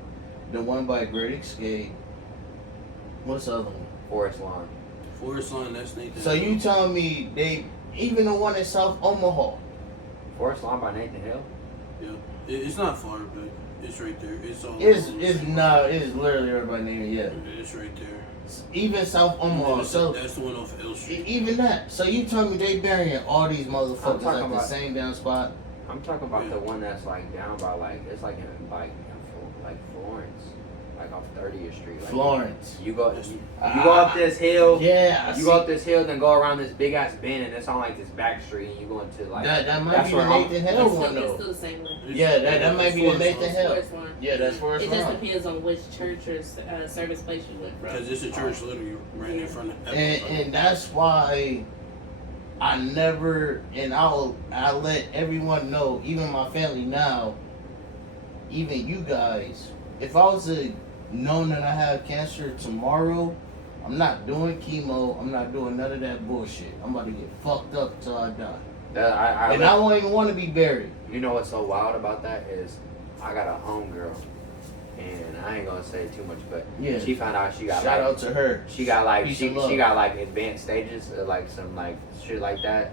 the one by Great Escape. What's the other one? Forest Lawn. Forest Lawn, that's Nathan. So you telling me even the one in South Omaha? Forest Lawn by Nathan Hill? Yeah. It's not far, but it's right there. It's all. It's literally everybody naming it. Yeah. It's right there. Even South Omaha. So that's the one off L Street. even that. So you tell me they burying all these motherfuckers at the same damn spot? I'm talking about the one that's like down by like it's like in like Florence, like off 30th Street. Like, Florence. You go up this hill. Yeah. You go up this hill, then go around this big ass bend, and it's on like this back street, and you go into like That might that's be where the I'm- Nathan Hale It's one still, it's though. still the same one. Yeah, that might be the Nathan Forest Hale. Forest Lawn. Yeah, that's Forest It just Lawn. depends on which church or service place you went from. Because it's a church literally right in front of. And that's why I never, and I'll let everyone know, even my family now, even you guys, if I was to know that I have cancer tomorrow, I'm not doing chemo. I'm not doing none of that bullshit. I'm about to get fucked up till I die. I don't even want to be buried. You know what's so wild about that is I got a homegirl, and I ain't gonna say too much, but Yeah. she found out she got Shout like, out to her. she got like Peace she and love. got like advanced stages of like some like shit like that,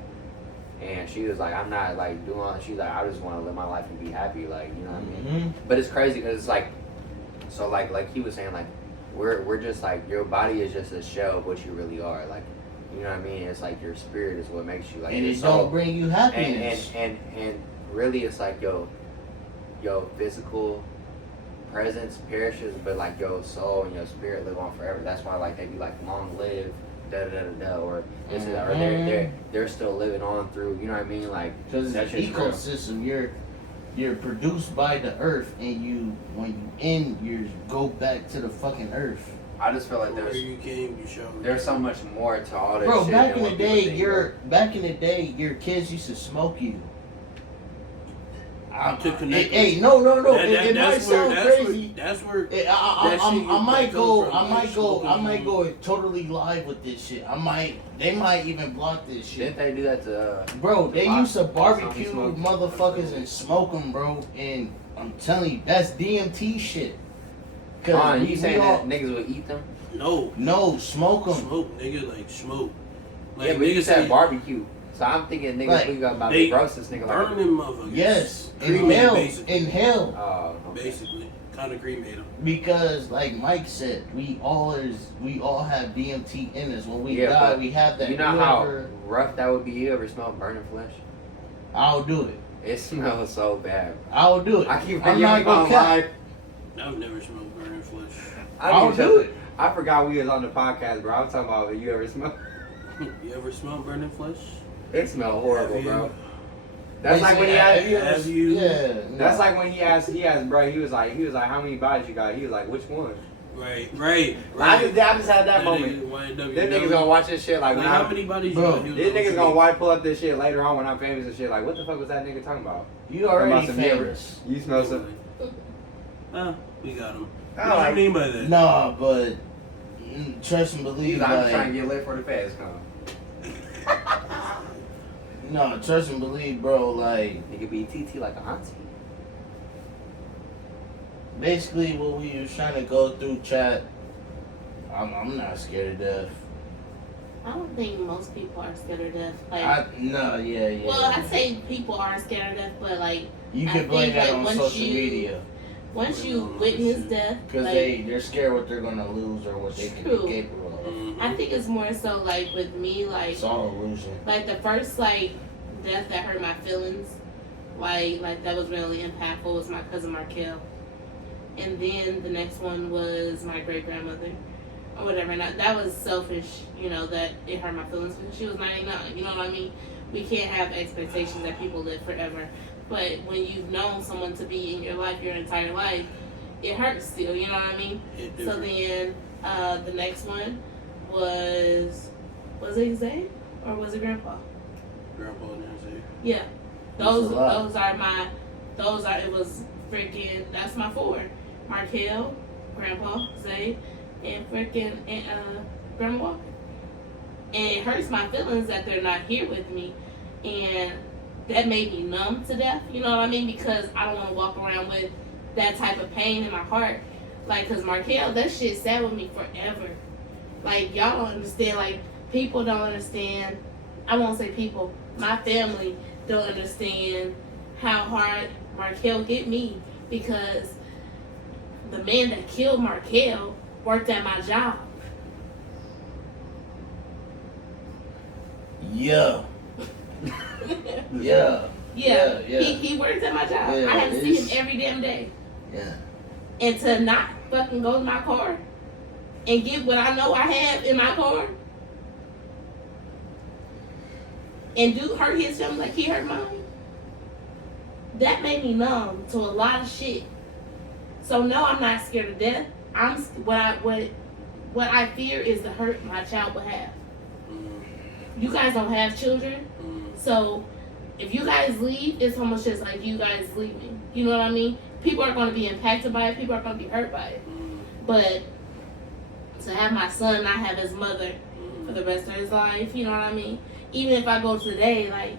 and she was like, I'm not like doing all. She's like, I just want to live my life and be happy, like you know what I mean. But it's crazy because it's like, so like he was saying like, we're just like your body is just a shell of what you really are, like you know what I mean. It's like your spirit is what makes you like. And your it soul. don't bring you happiness. And really it's like your physical presence perishes, but like your soul and your spirit live on forever. That's why like they be like long live da da da da da or this is or they're still living on through, you know what I mean, like Because that it's shit's an real. ecosystem. You're produced by the earth, and when you end, you go back to the fucking earth. I just feel like Where you came, you shall. there's so much more to all this Bro, shit back than in the what people day, think, bro. your kids used to smoke you. To connect. Hey, no. It might That's sound where. crazy. That's where. I might go Smoking. totally live with this shit. They might even block this shit. Didn't they do that to Bro, they used to barbecue Smoke. motherfuckers and smoke them, bro. And I'm telling you, that's DMT shit. Cause you saying that niggas would eat them? No, smoke them. smoke, nigga, like smoke. Like, Yeah, but you niggas said say barbecue. So I'm thinking niggas Like, think about they the grossest nigga burn like them motherfuckers. Yes, Cremate, inhale, basically. inhale. Oh, okay. Basically, kind of cremate them. Because, like Mike said, we all have DMT in us. When we Yeah, die, but we have that. You know how rough that would be? You ever smell burning flesh? I'll do it. It smells so bad. I'll do it. I keep I'm not gonna cap. I've never smelled burning flesh. I'll do it. I forgot we was on the podcast, bro. I was talking about you ever smell. You ever smelled burning flesh? It smelled horrible, Have you? bro. That's like when he Have asked. you- Yeah. That's like when he asked, bro. He was like, how many bodies you got? He was like, which one? Right. I just had that moment. Them niggas gonna watch this shit like when how many bodies Bro, you got? These niggas gonna pull up this shit later on when I'm famous and shit. Like, what the fuck was that nigga talking about? You already About some famous. You smell some. We got him. I What like- do you mean by that? Nah, but trust and He's believe. like, I'm trying Like, to get lit for the fast, huh? no, trust and believe, bro. Like, Nigga be TT like a auntie. basically, what we was trying to go through, chat. I'm not scared of death. I don't think most people are scared of death. Like, Yeah. well, I say people are scared of death, but like You I can blame think, that like, on once social you- media once you witness death, because like, they're scared what they're gonna lose or what they can True. be capable of. Mm-hmm. I think it's more so like with me, like It's all illusion. like the first like death that hurt my feelings, like that was really impactful was my cousin Markel, and then the next one was my great grandmother, or whatever. And that was selfish, you know, that it hurt my feelings because she was 99. You know what I mean? We can't have expectations that people live forever, But when you've known someone to be in your life your entire life, it hurts still. You know what I mean? It So different. then the next one was it Zay or was it Grandpa? Grandpa and Zay. Yeah, That's a lot. it was freaking, that's my four. Markel, Grandpa, Zay, and freaking Grandma Walker. And it hurts my feelings that they're not here with me, and that made me numb to death. You know what I mean? Because I don't want to walk around with that type of pain in my heart. Like, cause Markel, that shit sat with me forever. Like, y'all don't understand. Like, people don't understand. I won't say people. My family don't understand how hard Markel hit me, because the man that killed Markel worked at my job. Yeah. Yeah. Yeah, Yeah. He worked at my job. Yeah, I had to see him it's- every damn day. Yeah. And to not fucking go to my car and get what I know I have in my car and hurt his family like he hurt mine, that made me numb to a lot of shit. So no, I'm not scared of death. What I fear is the hurt my child will have. You guys don't have children, so if you guys leave, it's almost just like you guys leaving. You know what I mean? People are going to be impacted by it. People are going to be hurt by it. But to have my son not have his mother for the rest of his life, you know what I mean? Even if I go today, like,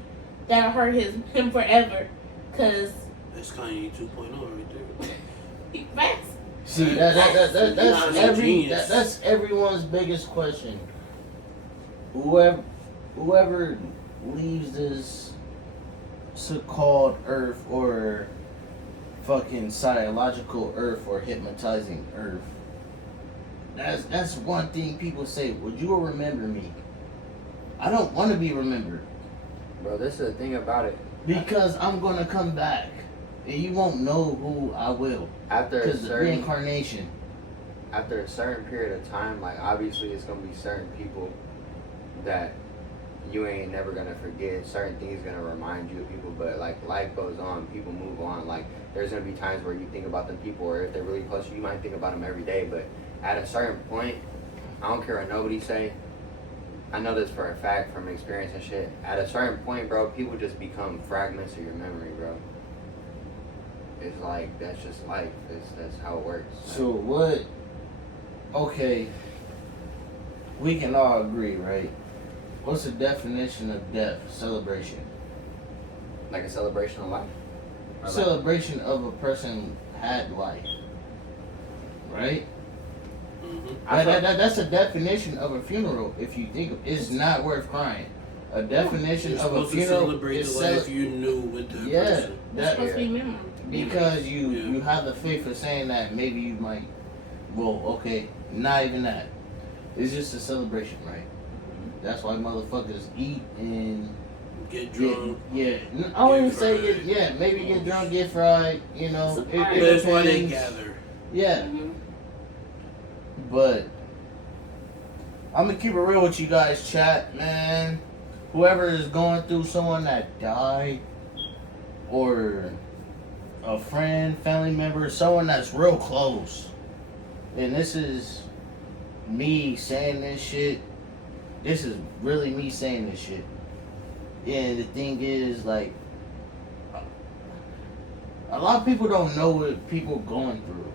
that'll hurt him forever. Cause That's Kanye 2.0 right there. facts. See, that's everyone's biggest question. Whoever leaves this so-called earth or fucking psychological earth or hypnotizing earth, that's one thing people say. Would you remember me? I don't want to be remembered Bro, this is the thing about it. because I'm gonna come back, and you won't know who I will After a because the certain reincarnation. after a certain period of time, like obviously it's gonna be certain people that you ain't never gonna forget. Certain things gonna remind you of people, but like life goes on, people move on. Like there's gonna be times where you think about them people, or if they're really close to you, you might think about them every day. But at a certain point, I don't care what nobody say. I know this for a fact from experience and shit. At a certain point, bro, people just become fragments of your memory, bro. It's like that's just life. That's how it works. So what? Okay, we can all agree, right? What's the definition of death? Celebration. Like a celebration of life. Or like- Celebration of a person had life, right? I felt- That's a definition of a funeral. If you think it's not worth crying. A definition You're of a supposed to funeral celebrate is the life you knew with that yeah, person. It's that supposed to be memorable. because Yeah. you have the faith of saying that maybe you might. Well, okay, not even that. It's just a celebration, right? That's why motherfuckers eat and Get get, drunk. yeah. I don't even say fried. get, maybe get drunk, get fried. You know, It's a it party. That's why they depends. gather. Yeah, Mhm. but I'm gonna keep it real with you guys, chat, man. Whoever is going through someone that died, or a friend, family member, someone that's real close, and this is me saying this shit. This is really me saying this shit. And the thing is, like, a lot of people don't know what people going through.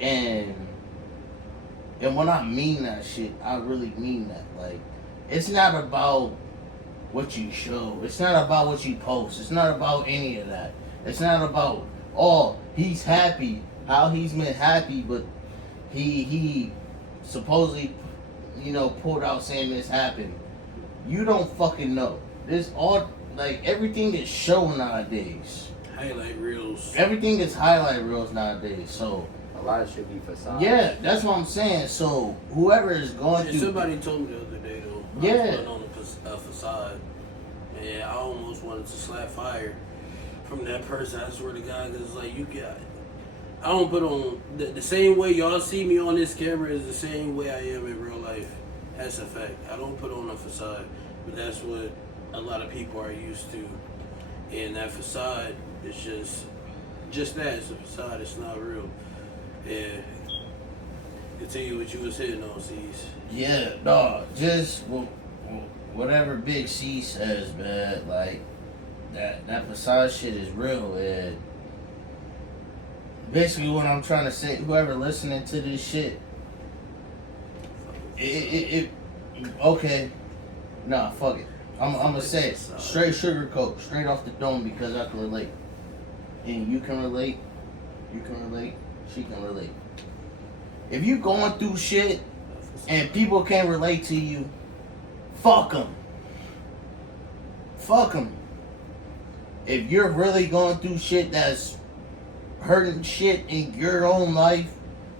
Mhm. And when I mean that shit, I really mean that. Like, it's not about what you show. It's not about what you post. It's not about any of that. It's not about, oh, he's happy, how he's been happy, but he supposedly, you know, pulled out saying this happened. You don't fucking know. This all, like, everything is shown nowadays. Highlight reels. Everything is highlight reels nowadays. So, A lot of shit be facade. yeah, that's what I'm saying. So whoever is going And through, somebody told me the other day though. I Yeah. was putting on a facade, and I almost wanted to slap fire from that person. I swear to God, because like you got, I don't put on the same way y'all see me on this camera is the same way I am in real life. That's a fact. I don't put on a facade, but that's what a lot of people are used to. And that facade is just that. It's a facade. It's not real. And continue what you was hitting on, C's. Yeah, no, just whatever Big C says, man. Like that facade shit is real, and basically what I'm trying to say, whoever listening to this shit, it okay, nah, fuck it. I'm gonna say it straight sugarcoat, straight off the dome, because I can relate, and you can relate, she can relate. If you going through shit and people can't relate to you, fuck them. Fuck them. If you're really going through shit that's hurting shit in your own life,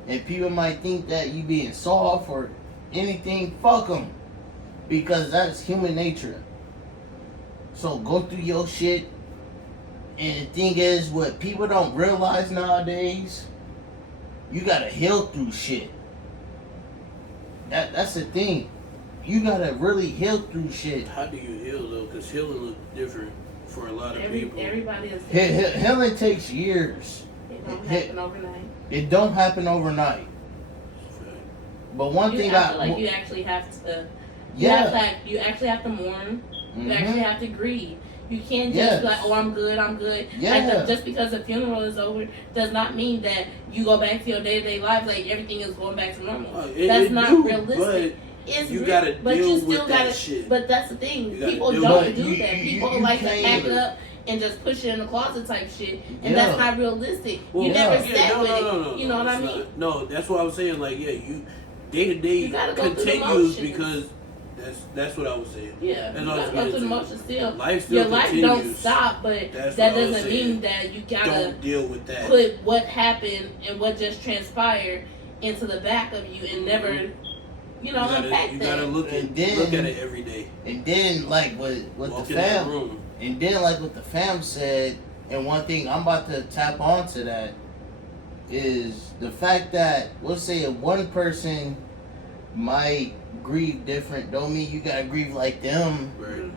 and people might think that you being soft or anything, fuck them. Because that's human nature. So go through your shit. And the thing is, what people don't realize nowadays, you gotta heal through shit. That's the thing. You gotta really heal through shit. How do you heal though? Because healing looks different for a lot of people. Everybody is. Healing takes years. It don't happen overnight. It don't happen overnight. But one thing I feel like you actually have to. You actually have to mourn. You actually have to grieve. You can't just be like, oh, I'm good. Yeah. Like, just because the funeral is over does not mean that you go back to your day-to-day life like everything is going back to normal. That's not realistic. You gotta deal with that shit. But that's the thing. People don't do that. People like to pack it up and just push it in the closet type shit, and that's not realistic. Well, you never with it. You know what I mean? No, that's what I was saying. Like, yeah, you day to day continues because that's what I was saying. Yeah, that's you gotta go through the motions still. Life Your continues. life don't stop, but that doesn't mean that you gotta don't deal with that. Put what happened and what just transpired into the back of you and never, unpack that. You gotta look at it every day. And then, like with the fam, and then like what the fam said, and one thing I'm about to tap onto that is the fact that, let's say if one person might grieve different, don't mean you gotta grieve like them. Right.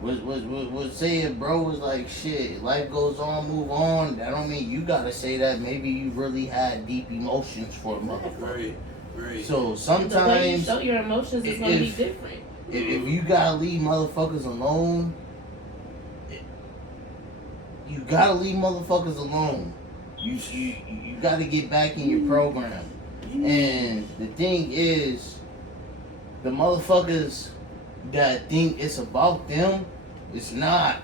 Was say if bro was like, shit, life goes on, move on, that don't mean you gotta say that. Maybe you really had deep emotions for a motherfucker. Right. So sometimes the way you show your emotions is gonna be different. If you gotta leave motherfuckers alone, you gotta leave motherfuckers alone. You gotta get back in your program. And the thing is, the motherfuckers that think it's about them, it's not.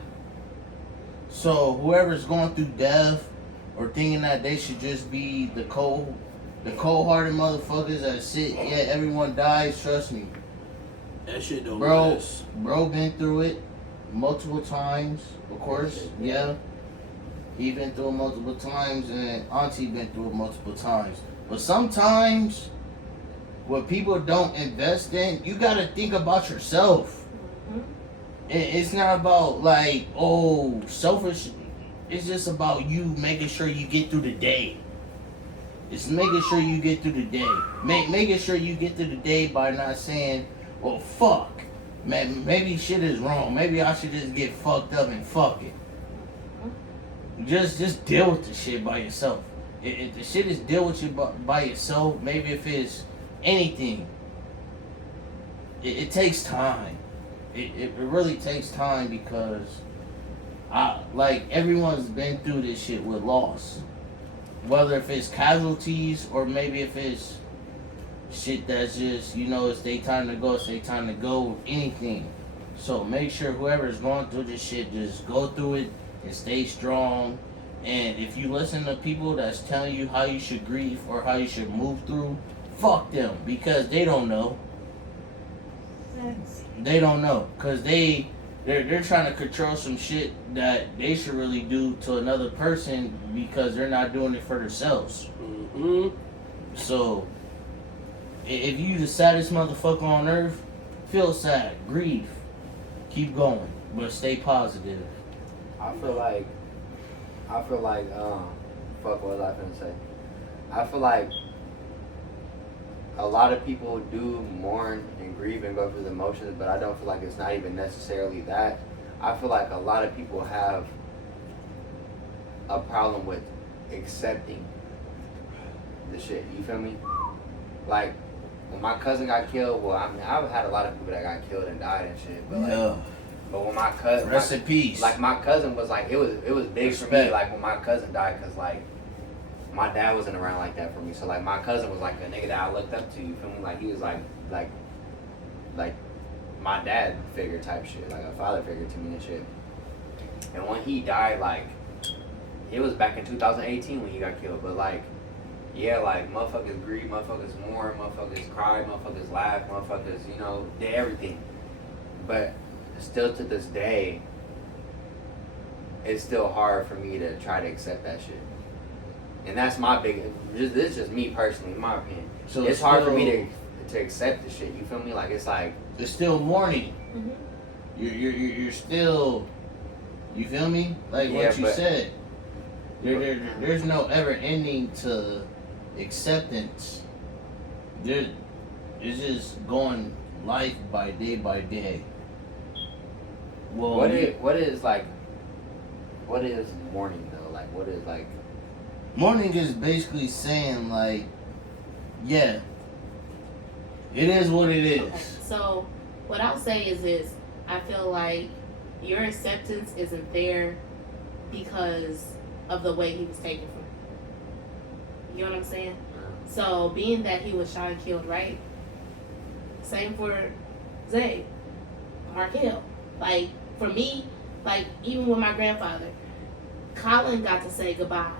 So whoever's going through death or thinking that they should just be the cold-hearted motherfuckers that sit, yeah, everyone dies, trust me. That shit don't last. Bro been through it multiple times, of course, yeah. He been through it multiple times, and Auntie been through it multiple times. But sometimes, what people don't invest in, you gotta think about yourself. It's not about like, selfish. It's just about you making sure you get through the day. It's making sure you get through the day. Making sure you get through the day by not saying, well, fuck. Man, maybe shit is wrong. Maybe I should just get fucked up and fuck it. Just deal with the shit by yourself. If the shit is deal with you by yourself, maybe if it's anything, it takes time. It really takes time because everyone's been through this shit with loss. Whether if it's casualties or maybe if it's shit that's just, it's their time to go, anything. So make sure whoever's going through this shit, just go through it and stay strong. And if you listen to people that's telling you how you should grieve or how you should move through, fuck them, because they don't know. They don't know, because they're trying to control some shit that they should really do to another person because they're not doing it for themselves. So if you the saddest motherfucker on earth, feel sad, grieve, keep going, but stay positive. I feel like, fuck, what was I gonna say? I feel like a lot of people do mourn and grieve and go through the emotions, but I don't feel like it's not even necessarily that. I feel like a lot of people have a problem with accepting the shit. You feel me? Like when my cousin got killed. Well, I mean, I've had a lot of people that got killed and died and shit. But like, but when my cousin, Rest in peace. like my cousin was like, it was big for me. Respect. Like when my cousin died, cause like my dad wasn't around like that for me. So like my cousin was like a nigga that I looked up to. You feel me? Like he was like my dad figure type shit, like a father figure to me and shit. And when he died, like it was back in 2018 when he got killed. But like, yeah, like motherfuckers grieve, motherfuckers mourn, motherfuckers cry, motherfuckers laugh, motherfuckers, you know, did everything. But still to this day, it's still hard for me to try to accept that shit. And that's my big. This is just me personally, in my opinion. So it's hard for me to accept the shit. You feel me? Like it's like it's still mourning. Mm-hmm. You're still. You feel me? Like Yeah, what you but- said. There's no ever ending to acceptance. It's just going life by day. Well, what is mourning though? Like what is like? mourning is basically saying like, yeah, it is what it is. Okay, so what I'll say is this: I feel like your acceptance isn't there because of the way he was taken from you. You know what I'm saying? So being that he was shot and killed, right? Same for Zay, Markel. Like for me, like even with my grandfather, Colin got to say goodbye.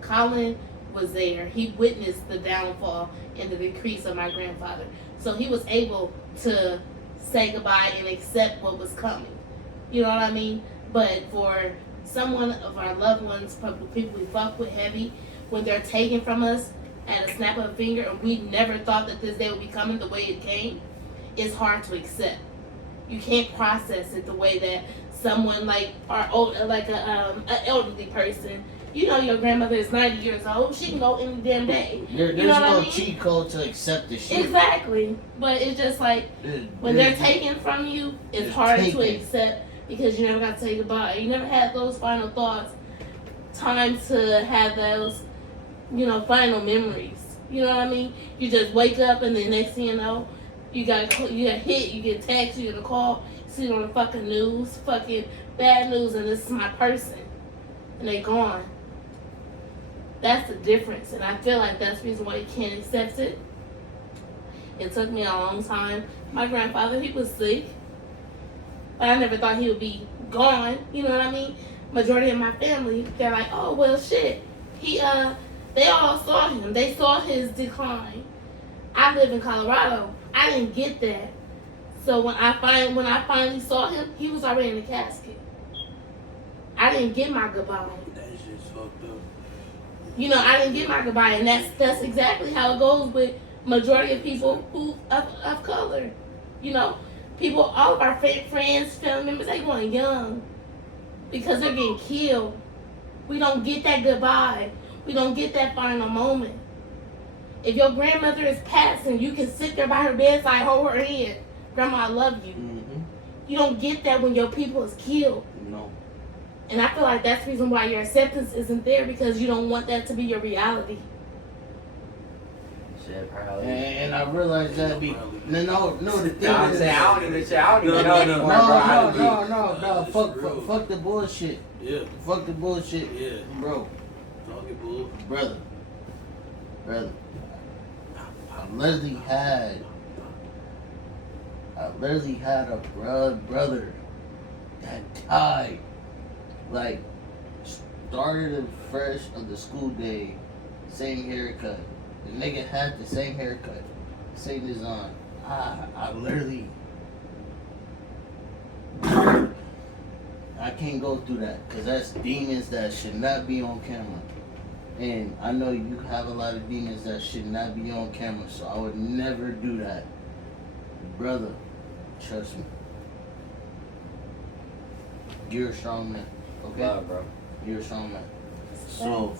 Colin was there. He witnessed the downfall and the decrease of my grandfather. So he was able to say goodbye and accept what was coming. You know what I mean? But for someone of our loved ones, people we fuck with heavy, when they're taken from us at a snap of a finger and we never thought that this day would be coming the way it came, it's hard to accept. You can't process it the way that someone like our old, like an elderly person. You know, your grandmother is 90 years old. She can go any damn day. There's You know what no I mean? cheat code to accept the shit. Exactly. But it's just like when they're taken from you, it's It's hard to taken. accept because you never got to say goodbye. You never had those final thoughts, time to have those, final memories. You know what I mean? You just wake up and then next thing you know, you get hit, you get text, you get a call, you see it on the fucking news, fucking bad news, and this is my person, and they gone. That's the difference, and I feel like that's the reason why you can't accept it. It took me a long time. My grandfather, he was sick, but I never thought he would be gone. You know what I mean? Majority of my family, they're like, oh well, shit. They all saw him. They saw his decline. I live in Colorado. I didn't get that. So when I finally saw him, he was already in the casket. I didn't get my goodbye. That shit's fucked up. I didn't get my goodbye, and that's exactly how it goes with majority of people who of color. People, all of our friends, family members, they going young because they're getting killed. We don't get that goodbye. We don't get that final moment. If your grandmother is passing, you can sit there by her bedside, hold her hand. Grandma, I love you. Mm-hmm. You don't get that when your people is killed. No. And I feel like that's the reason why your acceptance isn't there, because you don't want that to be your reality. Shit, probably. And I realized that no, the thing I'm is, saying I don't even know. No. Fuck the bullshit. Yeah. Fuck the bullshit. Yeah. Bro, Talking bull. brother. I literally had a brother that died. Like, started fresh of the school day, same haircut. The nigga had the same haircut, same design. I literally, I can't go through that because that's demons that should not be on camera. And I know you have a lot of demons that should not be on camera, so I would never do that. Brother, trust me. You're a strong man, okay? Love, bro. You're a strong man. So,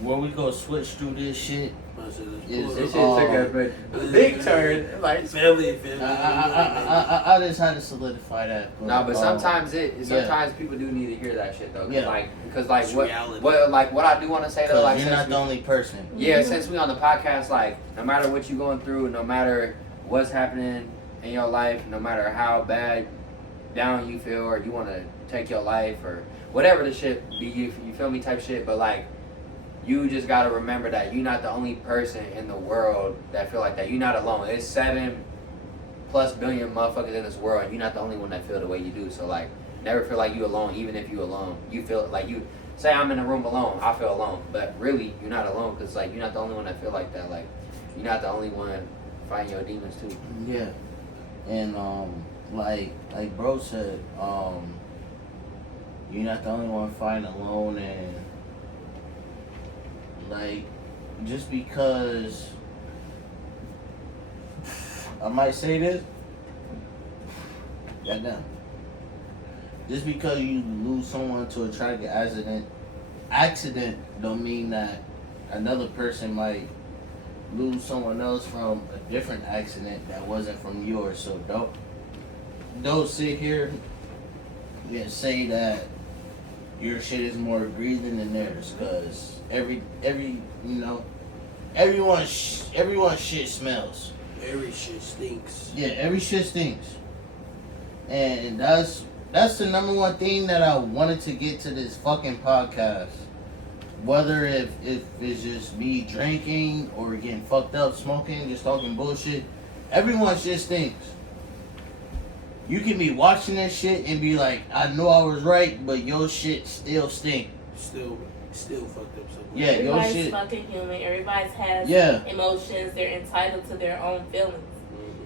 where we go switch through this shit, I said, Is This it- shit took a big turn. Like, family. I just had to solidify that. no, but sometimes yeah. sometimes people do need to hear that shit though. Cause Yeah. because It's what reality. what I do want to say though, like you're since not the only person. yeah, since we on the podcast, like no matter what you're going through, no matter what's happening in your life, no matter how bad down you feel or you want to take your life or whatever the shit be, you feel me type shit, but like you just gotta remember that you're not the only person in the world that feel like that. You're not alone. It's 7+ billion motherfuckers in this world, and you're not the only one that feel the way you do. So like, never feel like you alone, even if you alone. You feel like you say I'm in a room alone, I feel alone, but really you're not alone because like you're not the only one that feel like that. Like you're not the only one fighting your demons too. Yeah, and like bro said, you're not the only one fighting alone, and like just because I might say this, goddamn. Just because you lose someone to a tragic accident don't mean that another person might lose someone else from a different accident that wasn't from yours. So don't sit here and say that your shit is more breathing than theirs, because every everyone's shit smells. Every shit stinks. Yeah, every shit stinks. And that's the number one thing that I wanted to get to this fucking podcast. Whether if it's just me drinking or getting fucked up, smoking, just talking bullshit, everyone's shit stinks. You can be watching this shit and be like, I know I was right, but your shit still stink. Still fucked up somewhere. Yeah, your Everybody's shit. fucking human. Everybody has Yeah. emotions. They're entitled to their own feelings.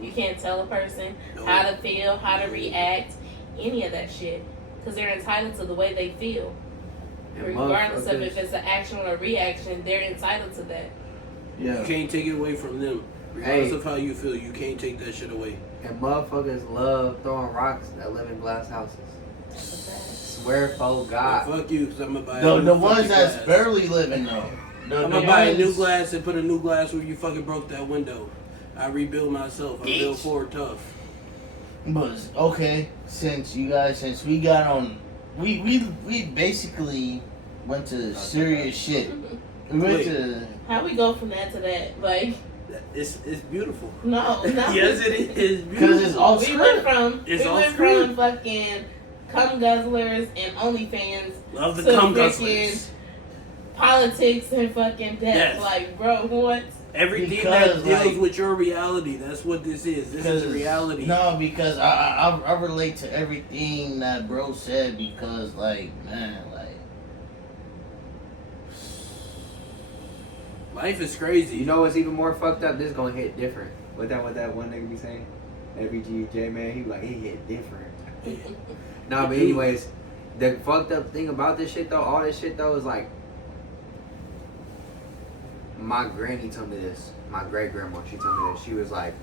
You can't tell a person No. how to feel, how to react, any of that shit. Because they're entitled to the way they feel. And Regardless of motherfuckers- if it's an action or a reaction, they're entitled to that. You Yeah. can't take it away from them. Regardless Hey. of how you feel, you can't take that shit away. And motherfuckers love throwing rocks that live in glass houses. That's a fact. Swear for God. Well, fuck you, because I'm gonna buy a The new ones fucking that's glass. barely living though. I'm gonna buy a new glass and put a new glass where you fucking broke that window. I rebuild myself. I build Bitch. forward tough. But okay, since we got on, we basically went to serious shit. We went Wait. to How we go from that to that? Like, It's beautiful. no, no. Yes, it is because beautiful. it's all We went script. from It's all from script. fucking cum guzzlers and OnlyFans Love the to cum freaking guzzlers. politics and fucking death. Yes. Like, bro, what? Everything Because, that deals like- with your reality. That's what this is. This is reality. No, because I relate to everything that bro said, because like, man, like Life is crazy. You know what's even more fucked up? This is gonna hit different. What that one nigga be saying? FBGJ man, he like, it hit different. Nah, but anyways, the fucked up thing about this shit though, all this shit though, is like, my granny told me this. My great grandma, she told me this. She was like,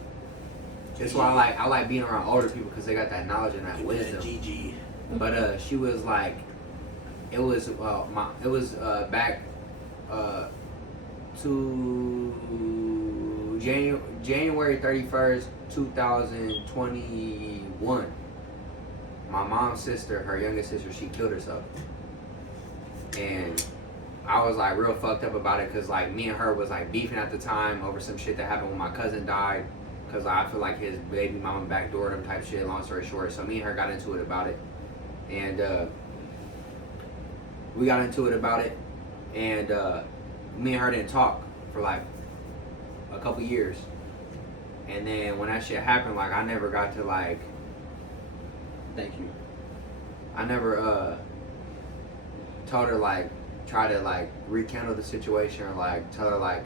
that's why I like being around older people, because they got that knowledge and that wisdom. GG. But she was like, it was back to January 31st, 2021. My mom's sister, her youngest sister, she killed herself. And I was like real fucked up about it, because like me and her was like beefing at the time over some shit that happened when my cousin died, because I feel like his baby mama backdoored him type shit, long story short. So me and her got into it about it. And we got into it about it, and me and her didn't talk for like a couple years. And then when that shit happened, like I never got to like, thank you, I never told her, like, try to like rekindle the situation, or like tell her like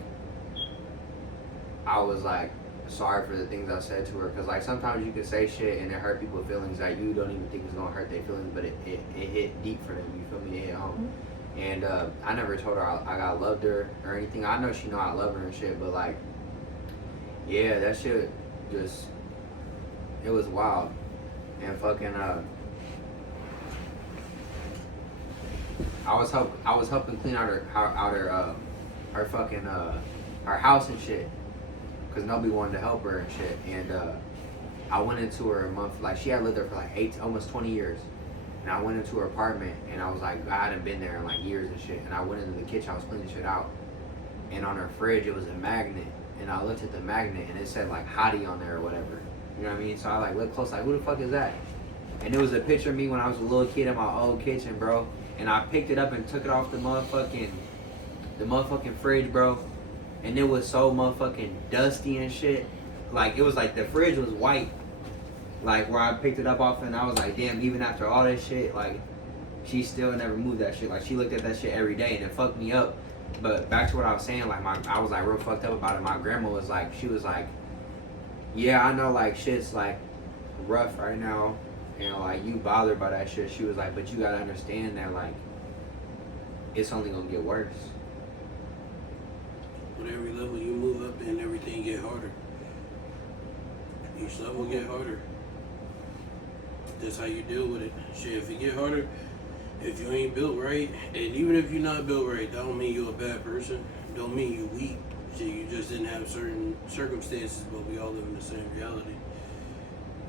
I was like sorry for the things I said to her, because like sometimes you can say shit and it hurt people's feelings that you don't even think is gonna hurt their feelings, but it hit deep for them, you feel me? It hit home. And I never told her I loved her or anything. I know she know I love her and shit, but like, yeah, that shit just, it was wild. And fucking I was helping clean out her fucking her house and shit, cause nobody wanted to help her and shit. And I went into her a month, like she had lived there for like almost 20 years. And I went into her apartment and I was like, I hadn't been there in like years and shit. And I went into the kitchen, I was cleaning shit out. And on her fridge, it was a magnet. And I looked at the magnet and it said like Hottie on there or whatever. You know what I mean? So I like looked close, like, who the fuck is that? And it was a picture of me when I was a little kid in my old kitchen, bro. And I picked it up and took it off the motherfucking fridge, bro. And it was so motherfucking dusty and shit. Like, it was like the fridge was white. Like, where I picked it up off, and I was like, damn, even after all that shit, like, she still never moved that shit. Like, she looked at that shit every day, and it fucked me up. But back to what I was saying, like, I was, like, real fucked up about it. My grandma was like, she was like, yeah, I know, like, shit's, like, rough right now. And, like, you bothered by that shit. She was like, but you gotta understand that, like, it's only gonna get worse. With every level you move up and everything get harder. Each level get harder. That's how you deal with it. Shit, if it get harder, if you ain't built right, and even if you're not built right, that don't mean you're a bad person. Don't mean you weak. Shit, you just didn't have certain circumstances, but we all live in the same reality.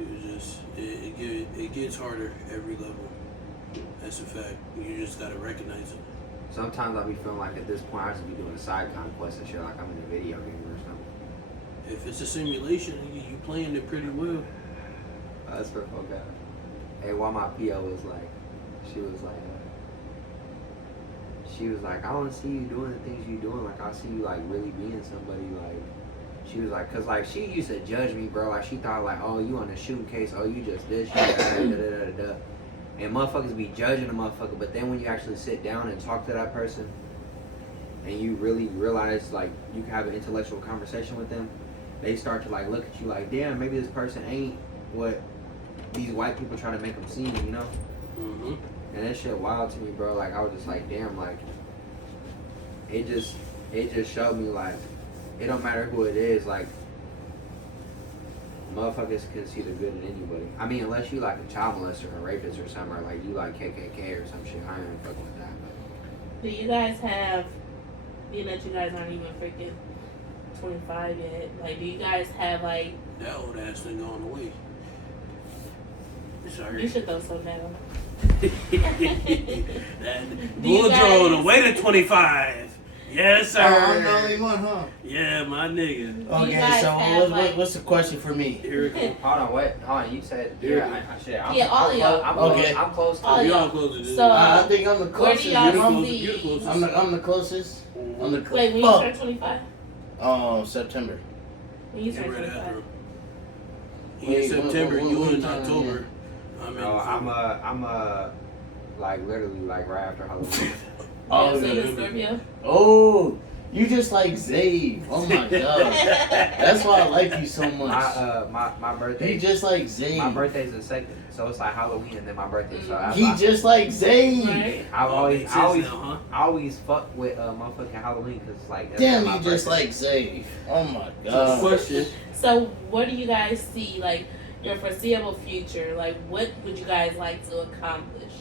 It was just, it gets harder every level. That's a fact. You just gotta recognize it. Sometimes I be feeling like at this point I just be doing side conquests and shit, like I'm in a video game or something. If it's a simulation, you playing it pretty well. That's for fuck out. Hey, while my PO was like, she was like, I want to see you doing the things you doing. Like, I see you like really being somebody. Like, she was like, cause like she used to judge me, bro. Like she thought like, oh, you on a shooting case. Oh, you just this, shit, da. And motherfuckers be judging a motherfucker, but then when you actually sit down and talk to that person, and you really realize like you can have an intellectual conversation with them, they start to like look at you like, damn, maybe this person ain't what these white people try to make them seem, you know? Mm-hmm. And that shit wild to me, bro. Like, I was just like, damn, like, it just showed me, like, it don't matter who it is, like, motherfuckers can see the good in anybody. I mean, unless you, like, a child molester or a rapist or something, or, like, you, like, KKK or some shit. I ain't fucking with that, but... Do you guys have, being that you guys aren't even freaking 25 yet, like, do you guys have, like... That old ass thing going away. Sorry. You should throw some down. Bull drone away to 25. Yes, sir. I'm the only one, huh? Yeah, my nigga. You Okay, guys so have, what's the question for me? Here it goes. Hold on, what? Hold on, you said... Here Yeah, all of y'all. I'm close to All it. We y'all. all close to this. So- I think I'm the Where closest. do You're y'all the I'm, closest. see- You're the closest. I'm the closest. I'm the closest. Wait, when you turn 25? September. When you Get turn right 25? after him. He in September, you in October. I'm in No, December. I'm like, literally, like, right after Halloween. Oh, Yeah, so you're no. Scorpio? Oh, you just like Zave. Oh my god. That's why I like you so much. My birthday... You just like Zave. My birthday's the second, so it's like Halloween and then my birthday. So He just like Zave. Right? I Makes sense now, huh? always fuck with motherfucking Halloween because it's like... that's Damn, my you just birthday. like Zave. Oh my So, god. question. So, what do you guys see, like, your foreseeable future? Like, what would you guys like to accomplish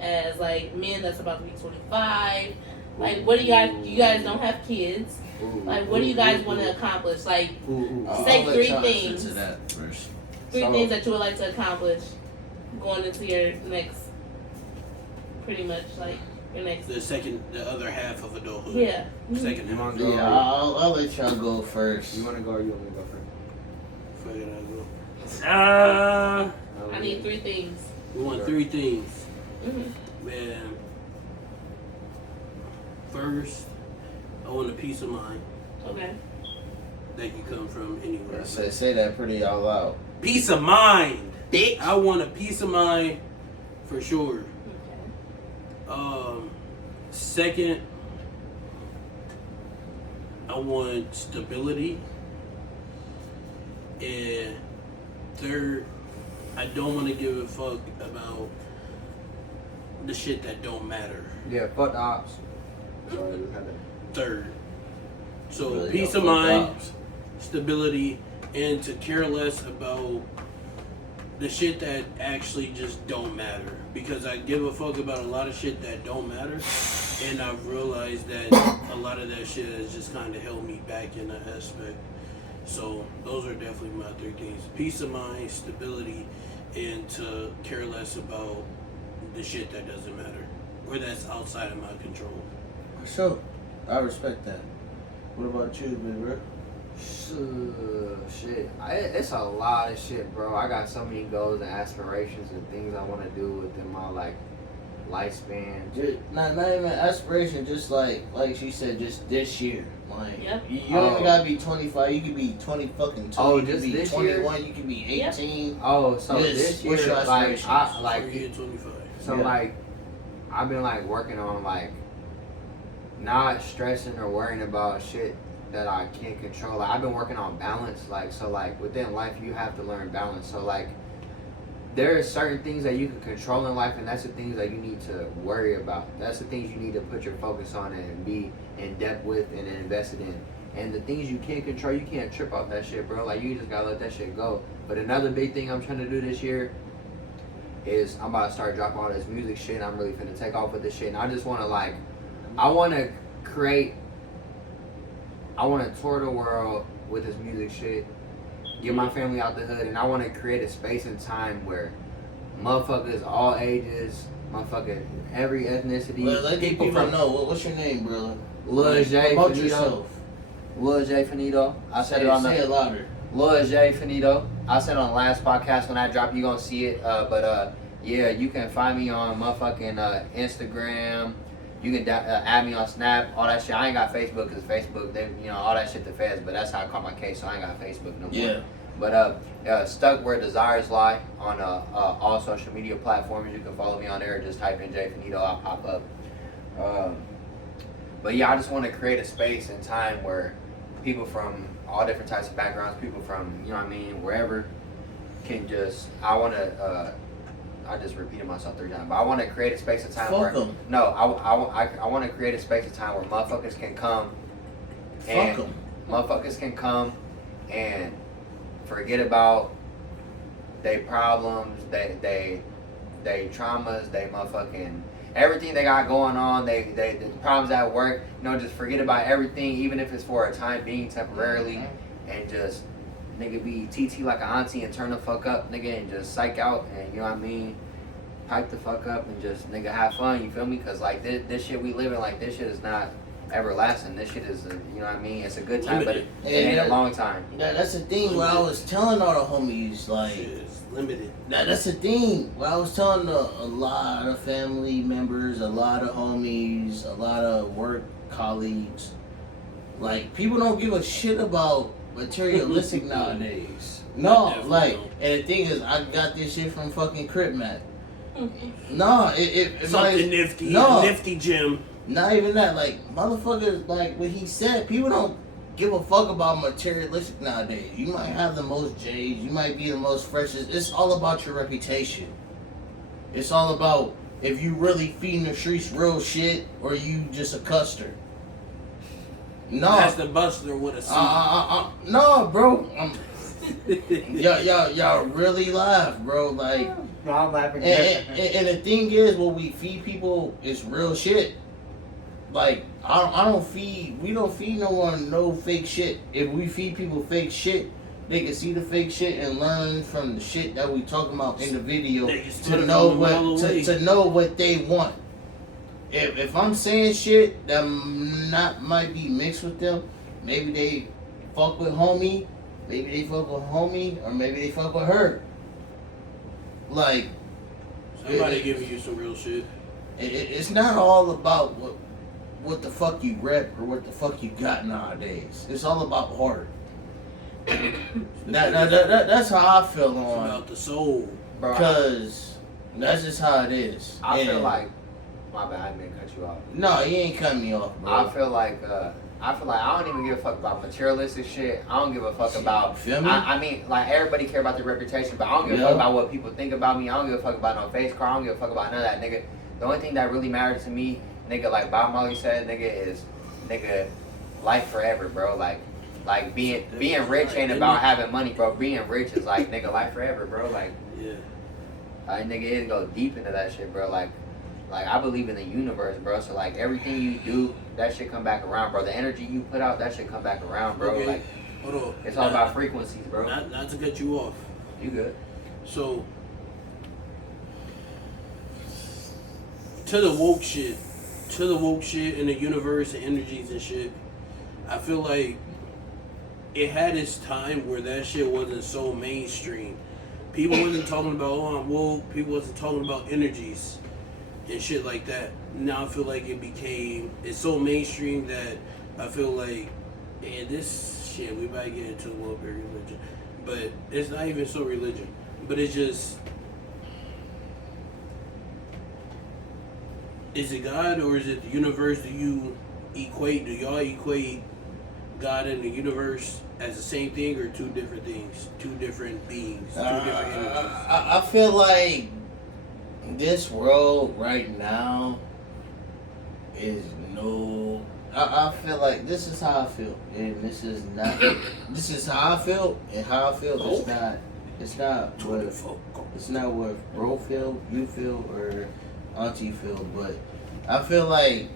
as, like, men that's about to be 25? Like, what do you guys don't have kids. Ooh, Like, what do you guys want to accomplish? Like, Ooh. Say I'll let three y'all things. answer that first. three So- things that you would like to accomplish going into your next, pretty much, like, your next... The other half of adulthood. Yeah. Second You half. want to go? Yeah, I'll let y'all go first. You want to go or you want me to go first? Fuck it, I'll go. I need 3 things. We want 3 things. Mm-hmm. Man. First, I want a peace of mind Okay. that can come from anywhere. Say that pretty out loud. Peace of mind. Bitch. I want a peace of mind for sure. Okay. Second, I want stability. And third, I don't want to give a fuck about the shit that don't matter. Yeah, fuck the ops. Sorry, we had to- Third. So Really peace don't of fuck mind, ops. stability, and to care less about the shit that actually just don't matter. Because I give a fuck about a lot of shit that don't matter. And I've realized that a lot of that shit has just kind of held me back in that aspect. So those are definitely my 3 things: peace of mind, stability, and to care less about the shit that doesn't matter or that's outside of my control. For sure. I respect that. What about you, big bro? Shit. It's a lot of shit, bro. I got so many goals and aspirations and things I want to do within my like lifespan. Just, not even aspiration, just like she said, just this year. Like, Yep. you only gotta be 25. You could be 20 fucking 2. Oh, you could just be this 21. year? You could be 18. Oh, so Yes. this year, What's your like, aspirations? I like, So you're 25. so Yeah. like, I've been like working on like not stressing or worrying about shit that I can't control. Like, I've been working on balance. Like, so like within life, you have to learn balance. So like, there are certain things that you can control in life, and that's the things that you need to worry about. That's the things you need to put your focus on and be in depth with and invested in. And the things you can't control, you can't trip off that shit, bro. Like, you just gotta let that shit go. But another big thing I'm trying to do this year is I'm about to start dropping all this music shit. I'm really finna take off with this shit. And I just wanna like, I wanna tour the world with this music shit, get my family out the hood, and I want to create a space and time where motherfuckers all ages, motherfucking every ethnicity, Well, let people people from know. What's your name, brother? Lil J Promote Finito. yourself. Lil J Finito. I said Say it on say the it louder. Lil J Finito. I said on the last podcast when I drop, you gonna see it. Yeah, you can find me on motherfucking Instagram. You can add me on Snap, all that shit. I ain't got Facebook because Facebook, they, all that shit the feds. But that's how I caught my case, so I ain't got Facebook no more. Yeah. But stuck where desires lie on all social media platforms. You can follow me on there. Just type in J Finito, I'll pop up. But yeah, I just want to create a space and time where people from all different types of backgrounds, people from wherever, can just. I just repeated myself 3 times, but I want to create a space and time where. Fuck 'em. No, I want to create a space and time where motherfuckers can come. And Fuck 'em. motherfuckers can come and forget about their problems, they traumas, they motherfucking everything they got going on, they the problems at work, just forget about everything, even if it's for a time being temporarily, and just nigga be TT like an auntie and turn the fuck up, nigga, and just psych out, and pipe the fuck up and just nigga have fun, you feel me? Cause like this shit we live in, like this shit is not everlasting. This shit is, it's a good time, but it ain't a long time. That's the thing. What I was telling all the homies, like, Shit is limited. that's the thing. What I was telling a lot of family members, a lot of homies, a lot of work colleagues, like, people don't give a shit about materialistic nowadays. No, Definitely like, don't. and the thing is, I got this shit from fucking Crip Mac. No, it Something nifty. No. Nifty gym. Not even that, like, motherfuckers, like what he said, people don't give a fuck about materialistic nowadays. You might have the most J's, you might be the most freshest. It's all about your reputation. It's all about if you really feeding the streets real shit or you just a custer. No. That's the Buster with a C. No, bro. Y'all really laugh, bro. Like, No, I'm laughing. and the thing is, what we feed people is real shit. Like, we don't feed no one no fake shit. If we feed people fake shit, they can see the fake shit and learn from the shit that we talking about in the video Niggas to took know them a mile away. to know what they want. If I'm saying shit that might be mixed with them, maybe they fuck with homie, maybe they fuck with homie, or maybe they fuck with her. Like, Somebody giving you some real shit. it's not all about what the fuck you rep or what the fuck you got nowadays. It's all about heart. That's how I feel It's on, about the soul. Bro, because that's just how it is. I feel And- like, my bad, I didn't cut you off. no, you ain't cutting me off, bro. I feel like I don't even give a fuck about materialistic shit. I don't give a fuck about. Feel me? I mean, like, everybody care about their reputation, but I don't give a fuck about what people think about me. I don't give a fuck about no face card. I don't give a fuck about none of that, nigga. The only thing that really matters to me, nigga, like Bob Marley said, nigga, is nigga life forever, bro. Like being rich ain't about having money, bro. Being rich is like nigga life forever, bro. Like Yeah. nigga, it go deep into that shit, bro. Like Like, I believe in the universe, bro. So, like, everything you do, that shit come back around, bro. The energy you put out, that shit come back around, bro. Okay. Like, Hold on. it's all about frequencies, bro. Not to cut you off. You good? So, to the woke shit in the universe and energies and shit, I feel like it had its time where that shit wasn't so mainstream. People wasn't talking about, oh, I'm woke. People wasn't talking about energies and shit like that. Now I feel like it's so mainstream that I feel like, man, this shit, we might get into a little bit of religion. But it's not even so religion. But it's just, is it God or is it the universe? Do y'all equate God and the universe as the same thing or two different things? Two different beings, two different energies? I feel like this world right now is no. I feel like this is how I feel, and this is not. This is how I feel, and how I feel. It's not. It's not what. It's not what bro feel, you feel, or auntie feel. But I feel like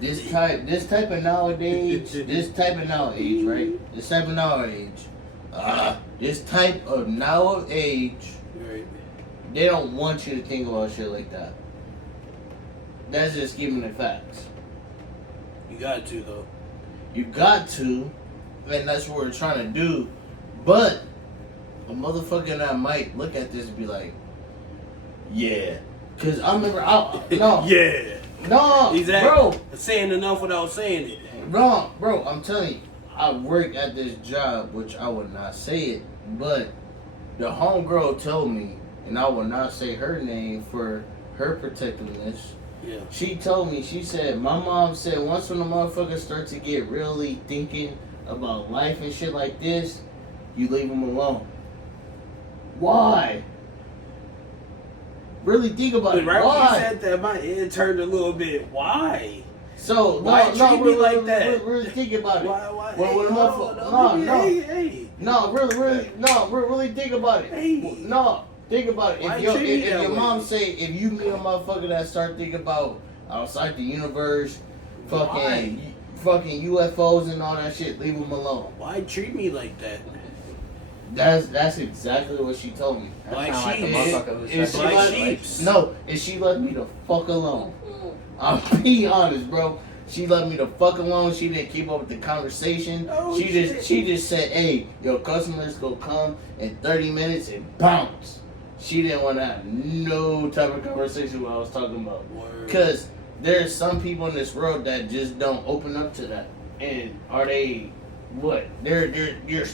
this type of nowadays, right? This type of now age, Right. they don't want you to think about shit like that. That's just giving the facts. You got to though. You got to, and that's what we're trying to do. But a motherfucker that might look at this and be like, yeah. Because I remember, Yeah. No, Exactly. bro. Saying enough without saying it. No, bro, I'm telling you, I work at this job, which I would not say it, but the homegirl told me, and I will not say her name for her protectiveness. Yeah. She told me, she said, my mom said once when the motherfuckers start to get really thinking about life and shit like this, you leave them alone. Why? Really think about But it. right Why? when you said that, my head turned a little bit. Why? So, Why treat me like that? Really think about it. Why? When Hey, a hold motherfucker- on, no. Hey. Really think about it. Hey. No, think about it. Why If your, treat me if that your way? mom say, if you meet a motherfucker that start thinking about outside the universe, Why? fucking UFOs and all that shit, leave them alone. Why treat me like that? That's exactly what she told me. That Black sound like the sheep. motherfucker who's It's sucking Black dick. sheeps. No, and she let me the fuck alone. I'm being honest, bro. She let me the fuck alone. She didn't keep up with the conversation. Oh, she just said, "Hey, your customers gonna come in 30 minutes and bounce." She didn't want to have no type of conversation what I was talking about. Word. Cause there's some people in this world that just don't open up to that. And are they what? You're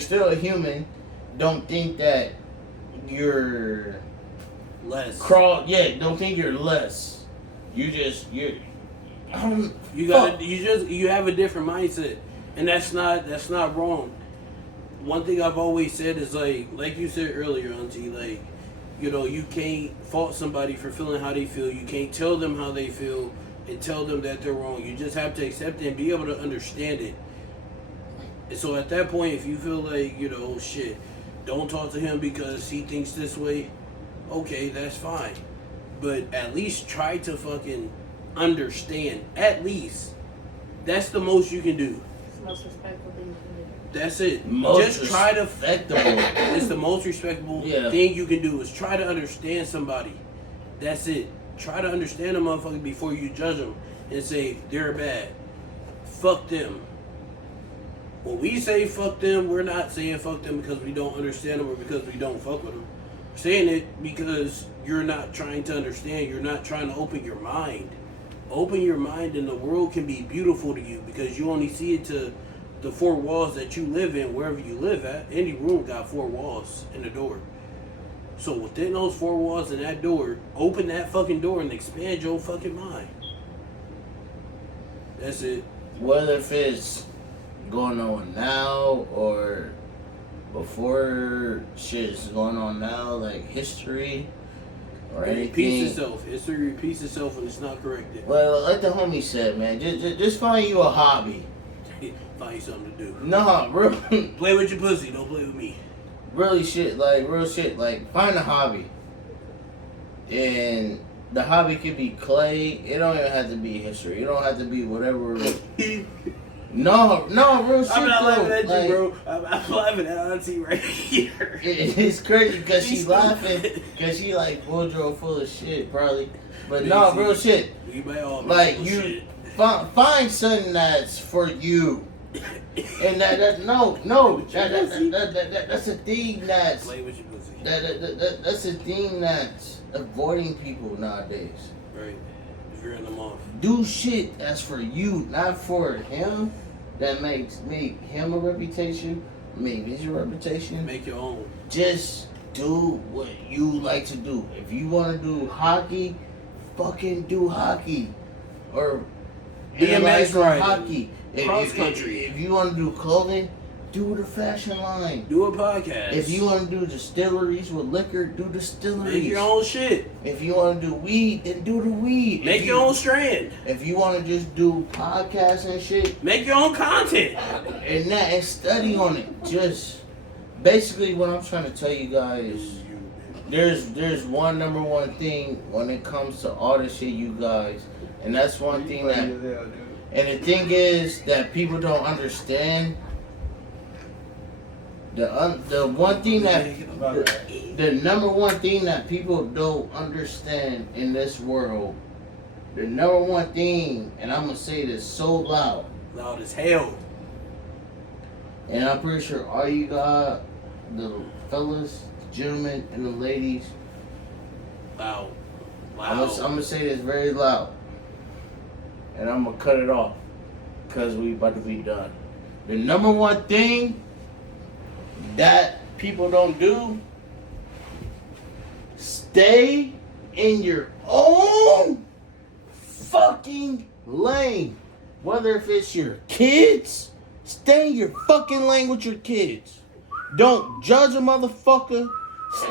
still a human. Don't think that you're Less. don't think you're less. You You have a different mindset, and that's not wrong. One thing I've always said is like you said earlier, Auntie, like, you know, you can't fault somebody for feeling how they feel. You can't tell them how they feel and tell them that they're wrong. You just have to accept it and be able to understand it. And so at that point, if you feel like, you know, shit, don't talk to him because he thinks this way, okay, that's fine. But at least try to fucking understand. At least. That's the most you can do. It's the most respectful thing you can do. That's it. most Just try to. respectable. It's the most respectable Yeah. thing you can do is try to understand somebody. That's it. Try to understand a motherfucker before you judge them and say they're bad. Fuck them. When we say fuck them, we're not saying fuck them because we don't understand them or because we don't fuck with them. We're saying it because you're not trying to understand. You're not trying to open your mind. Open your mind and the world can be beautiful to you because you only see it to the four walls that you live in, wherever you live at. Any room got four walls and a door. So within those four walls and that door, open that fucking door and expand your fucking mind. That's it. Whether if it's going on now or before shit is going on now, like history or It anything. repeats itself. History repeats itself when it's not corrected. Well, like the homie said, man, just find you a hobby. Find something to do. Nah, bro. Play with your pussy. Don't play with me. Really shit, like real shit, like find a hobby. And the hobby could be clay. It don't even have to be history. It don't have to be whatever. No, real shit I'm not laughing though. at Like, you, bro. I'm laughing at Auntie right here. It's crazy because she's She's laughing stupid. because she like wardrobe full of shit probably. But Man, no, see, real shit. We might all be Like full of you shit. find something that's for you. And that's a thing that's Play with your pussy. that's a thing that's avoiding people nowadays. Right. Veering them off. Do shit that's for you, not for him. That make him a reputation, make his reputation. Make your own. Just do what you like to do. If you want to do hockey, fucking do hockey, or BMX riding, hockey. cross country. If you want to do clothing, do the fashion line. Do a podcast. If you want to do distilleries with liquor, do distilleries. Make your own shit. If you want to do weed, then do the weed. Make your own strand. If you want to just do podcasts and shit, Make your own content. and study on it. Just basically what I'm trying to tell you guys, there's one number one thing when it comes to all this shit, you guys, and that's one thing that, and the thing is that people don't understand. The one thing that the number one thing that people don't understand in this world, the number one thing, and I'm gonna say this so loud, Loud as hell. and I'm pretty sure all you got, the fellas, the gentlemen, and the ladies, Loud. I'm Loud. gonna say this very loud, and I'm gonna cut it off because we about to be done. The number one thing that people don't do, stay in your own fucking lane. Whether if it's your kids, stay in your fucking lane with your kids. Don't judge a motherfucker.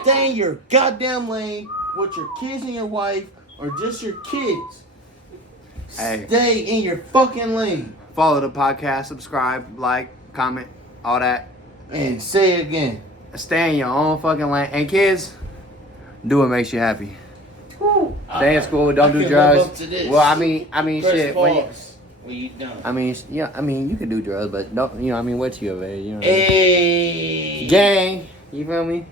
Stay in your goddamn lane with your kids and your wife, or just your kids. Hey. Stay in your fucking lane. Follow the podcast, subscribe, like, comment, all that. And say it again. Stay in your own fucking lane. And kids, do what makes you happy. Stay in school, don't do drugs. Well, I mean Press shit. When you, pause when you done. I mean, you can do drugs, but don't, wait till you're of age, you know. Hey. Gang, you feel me?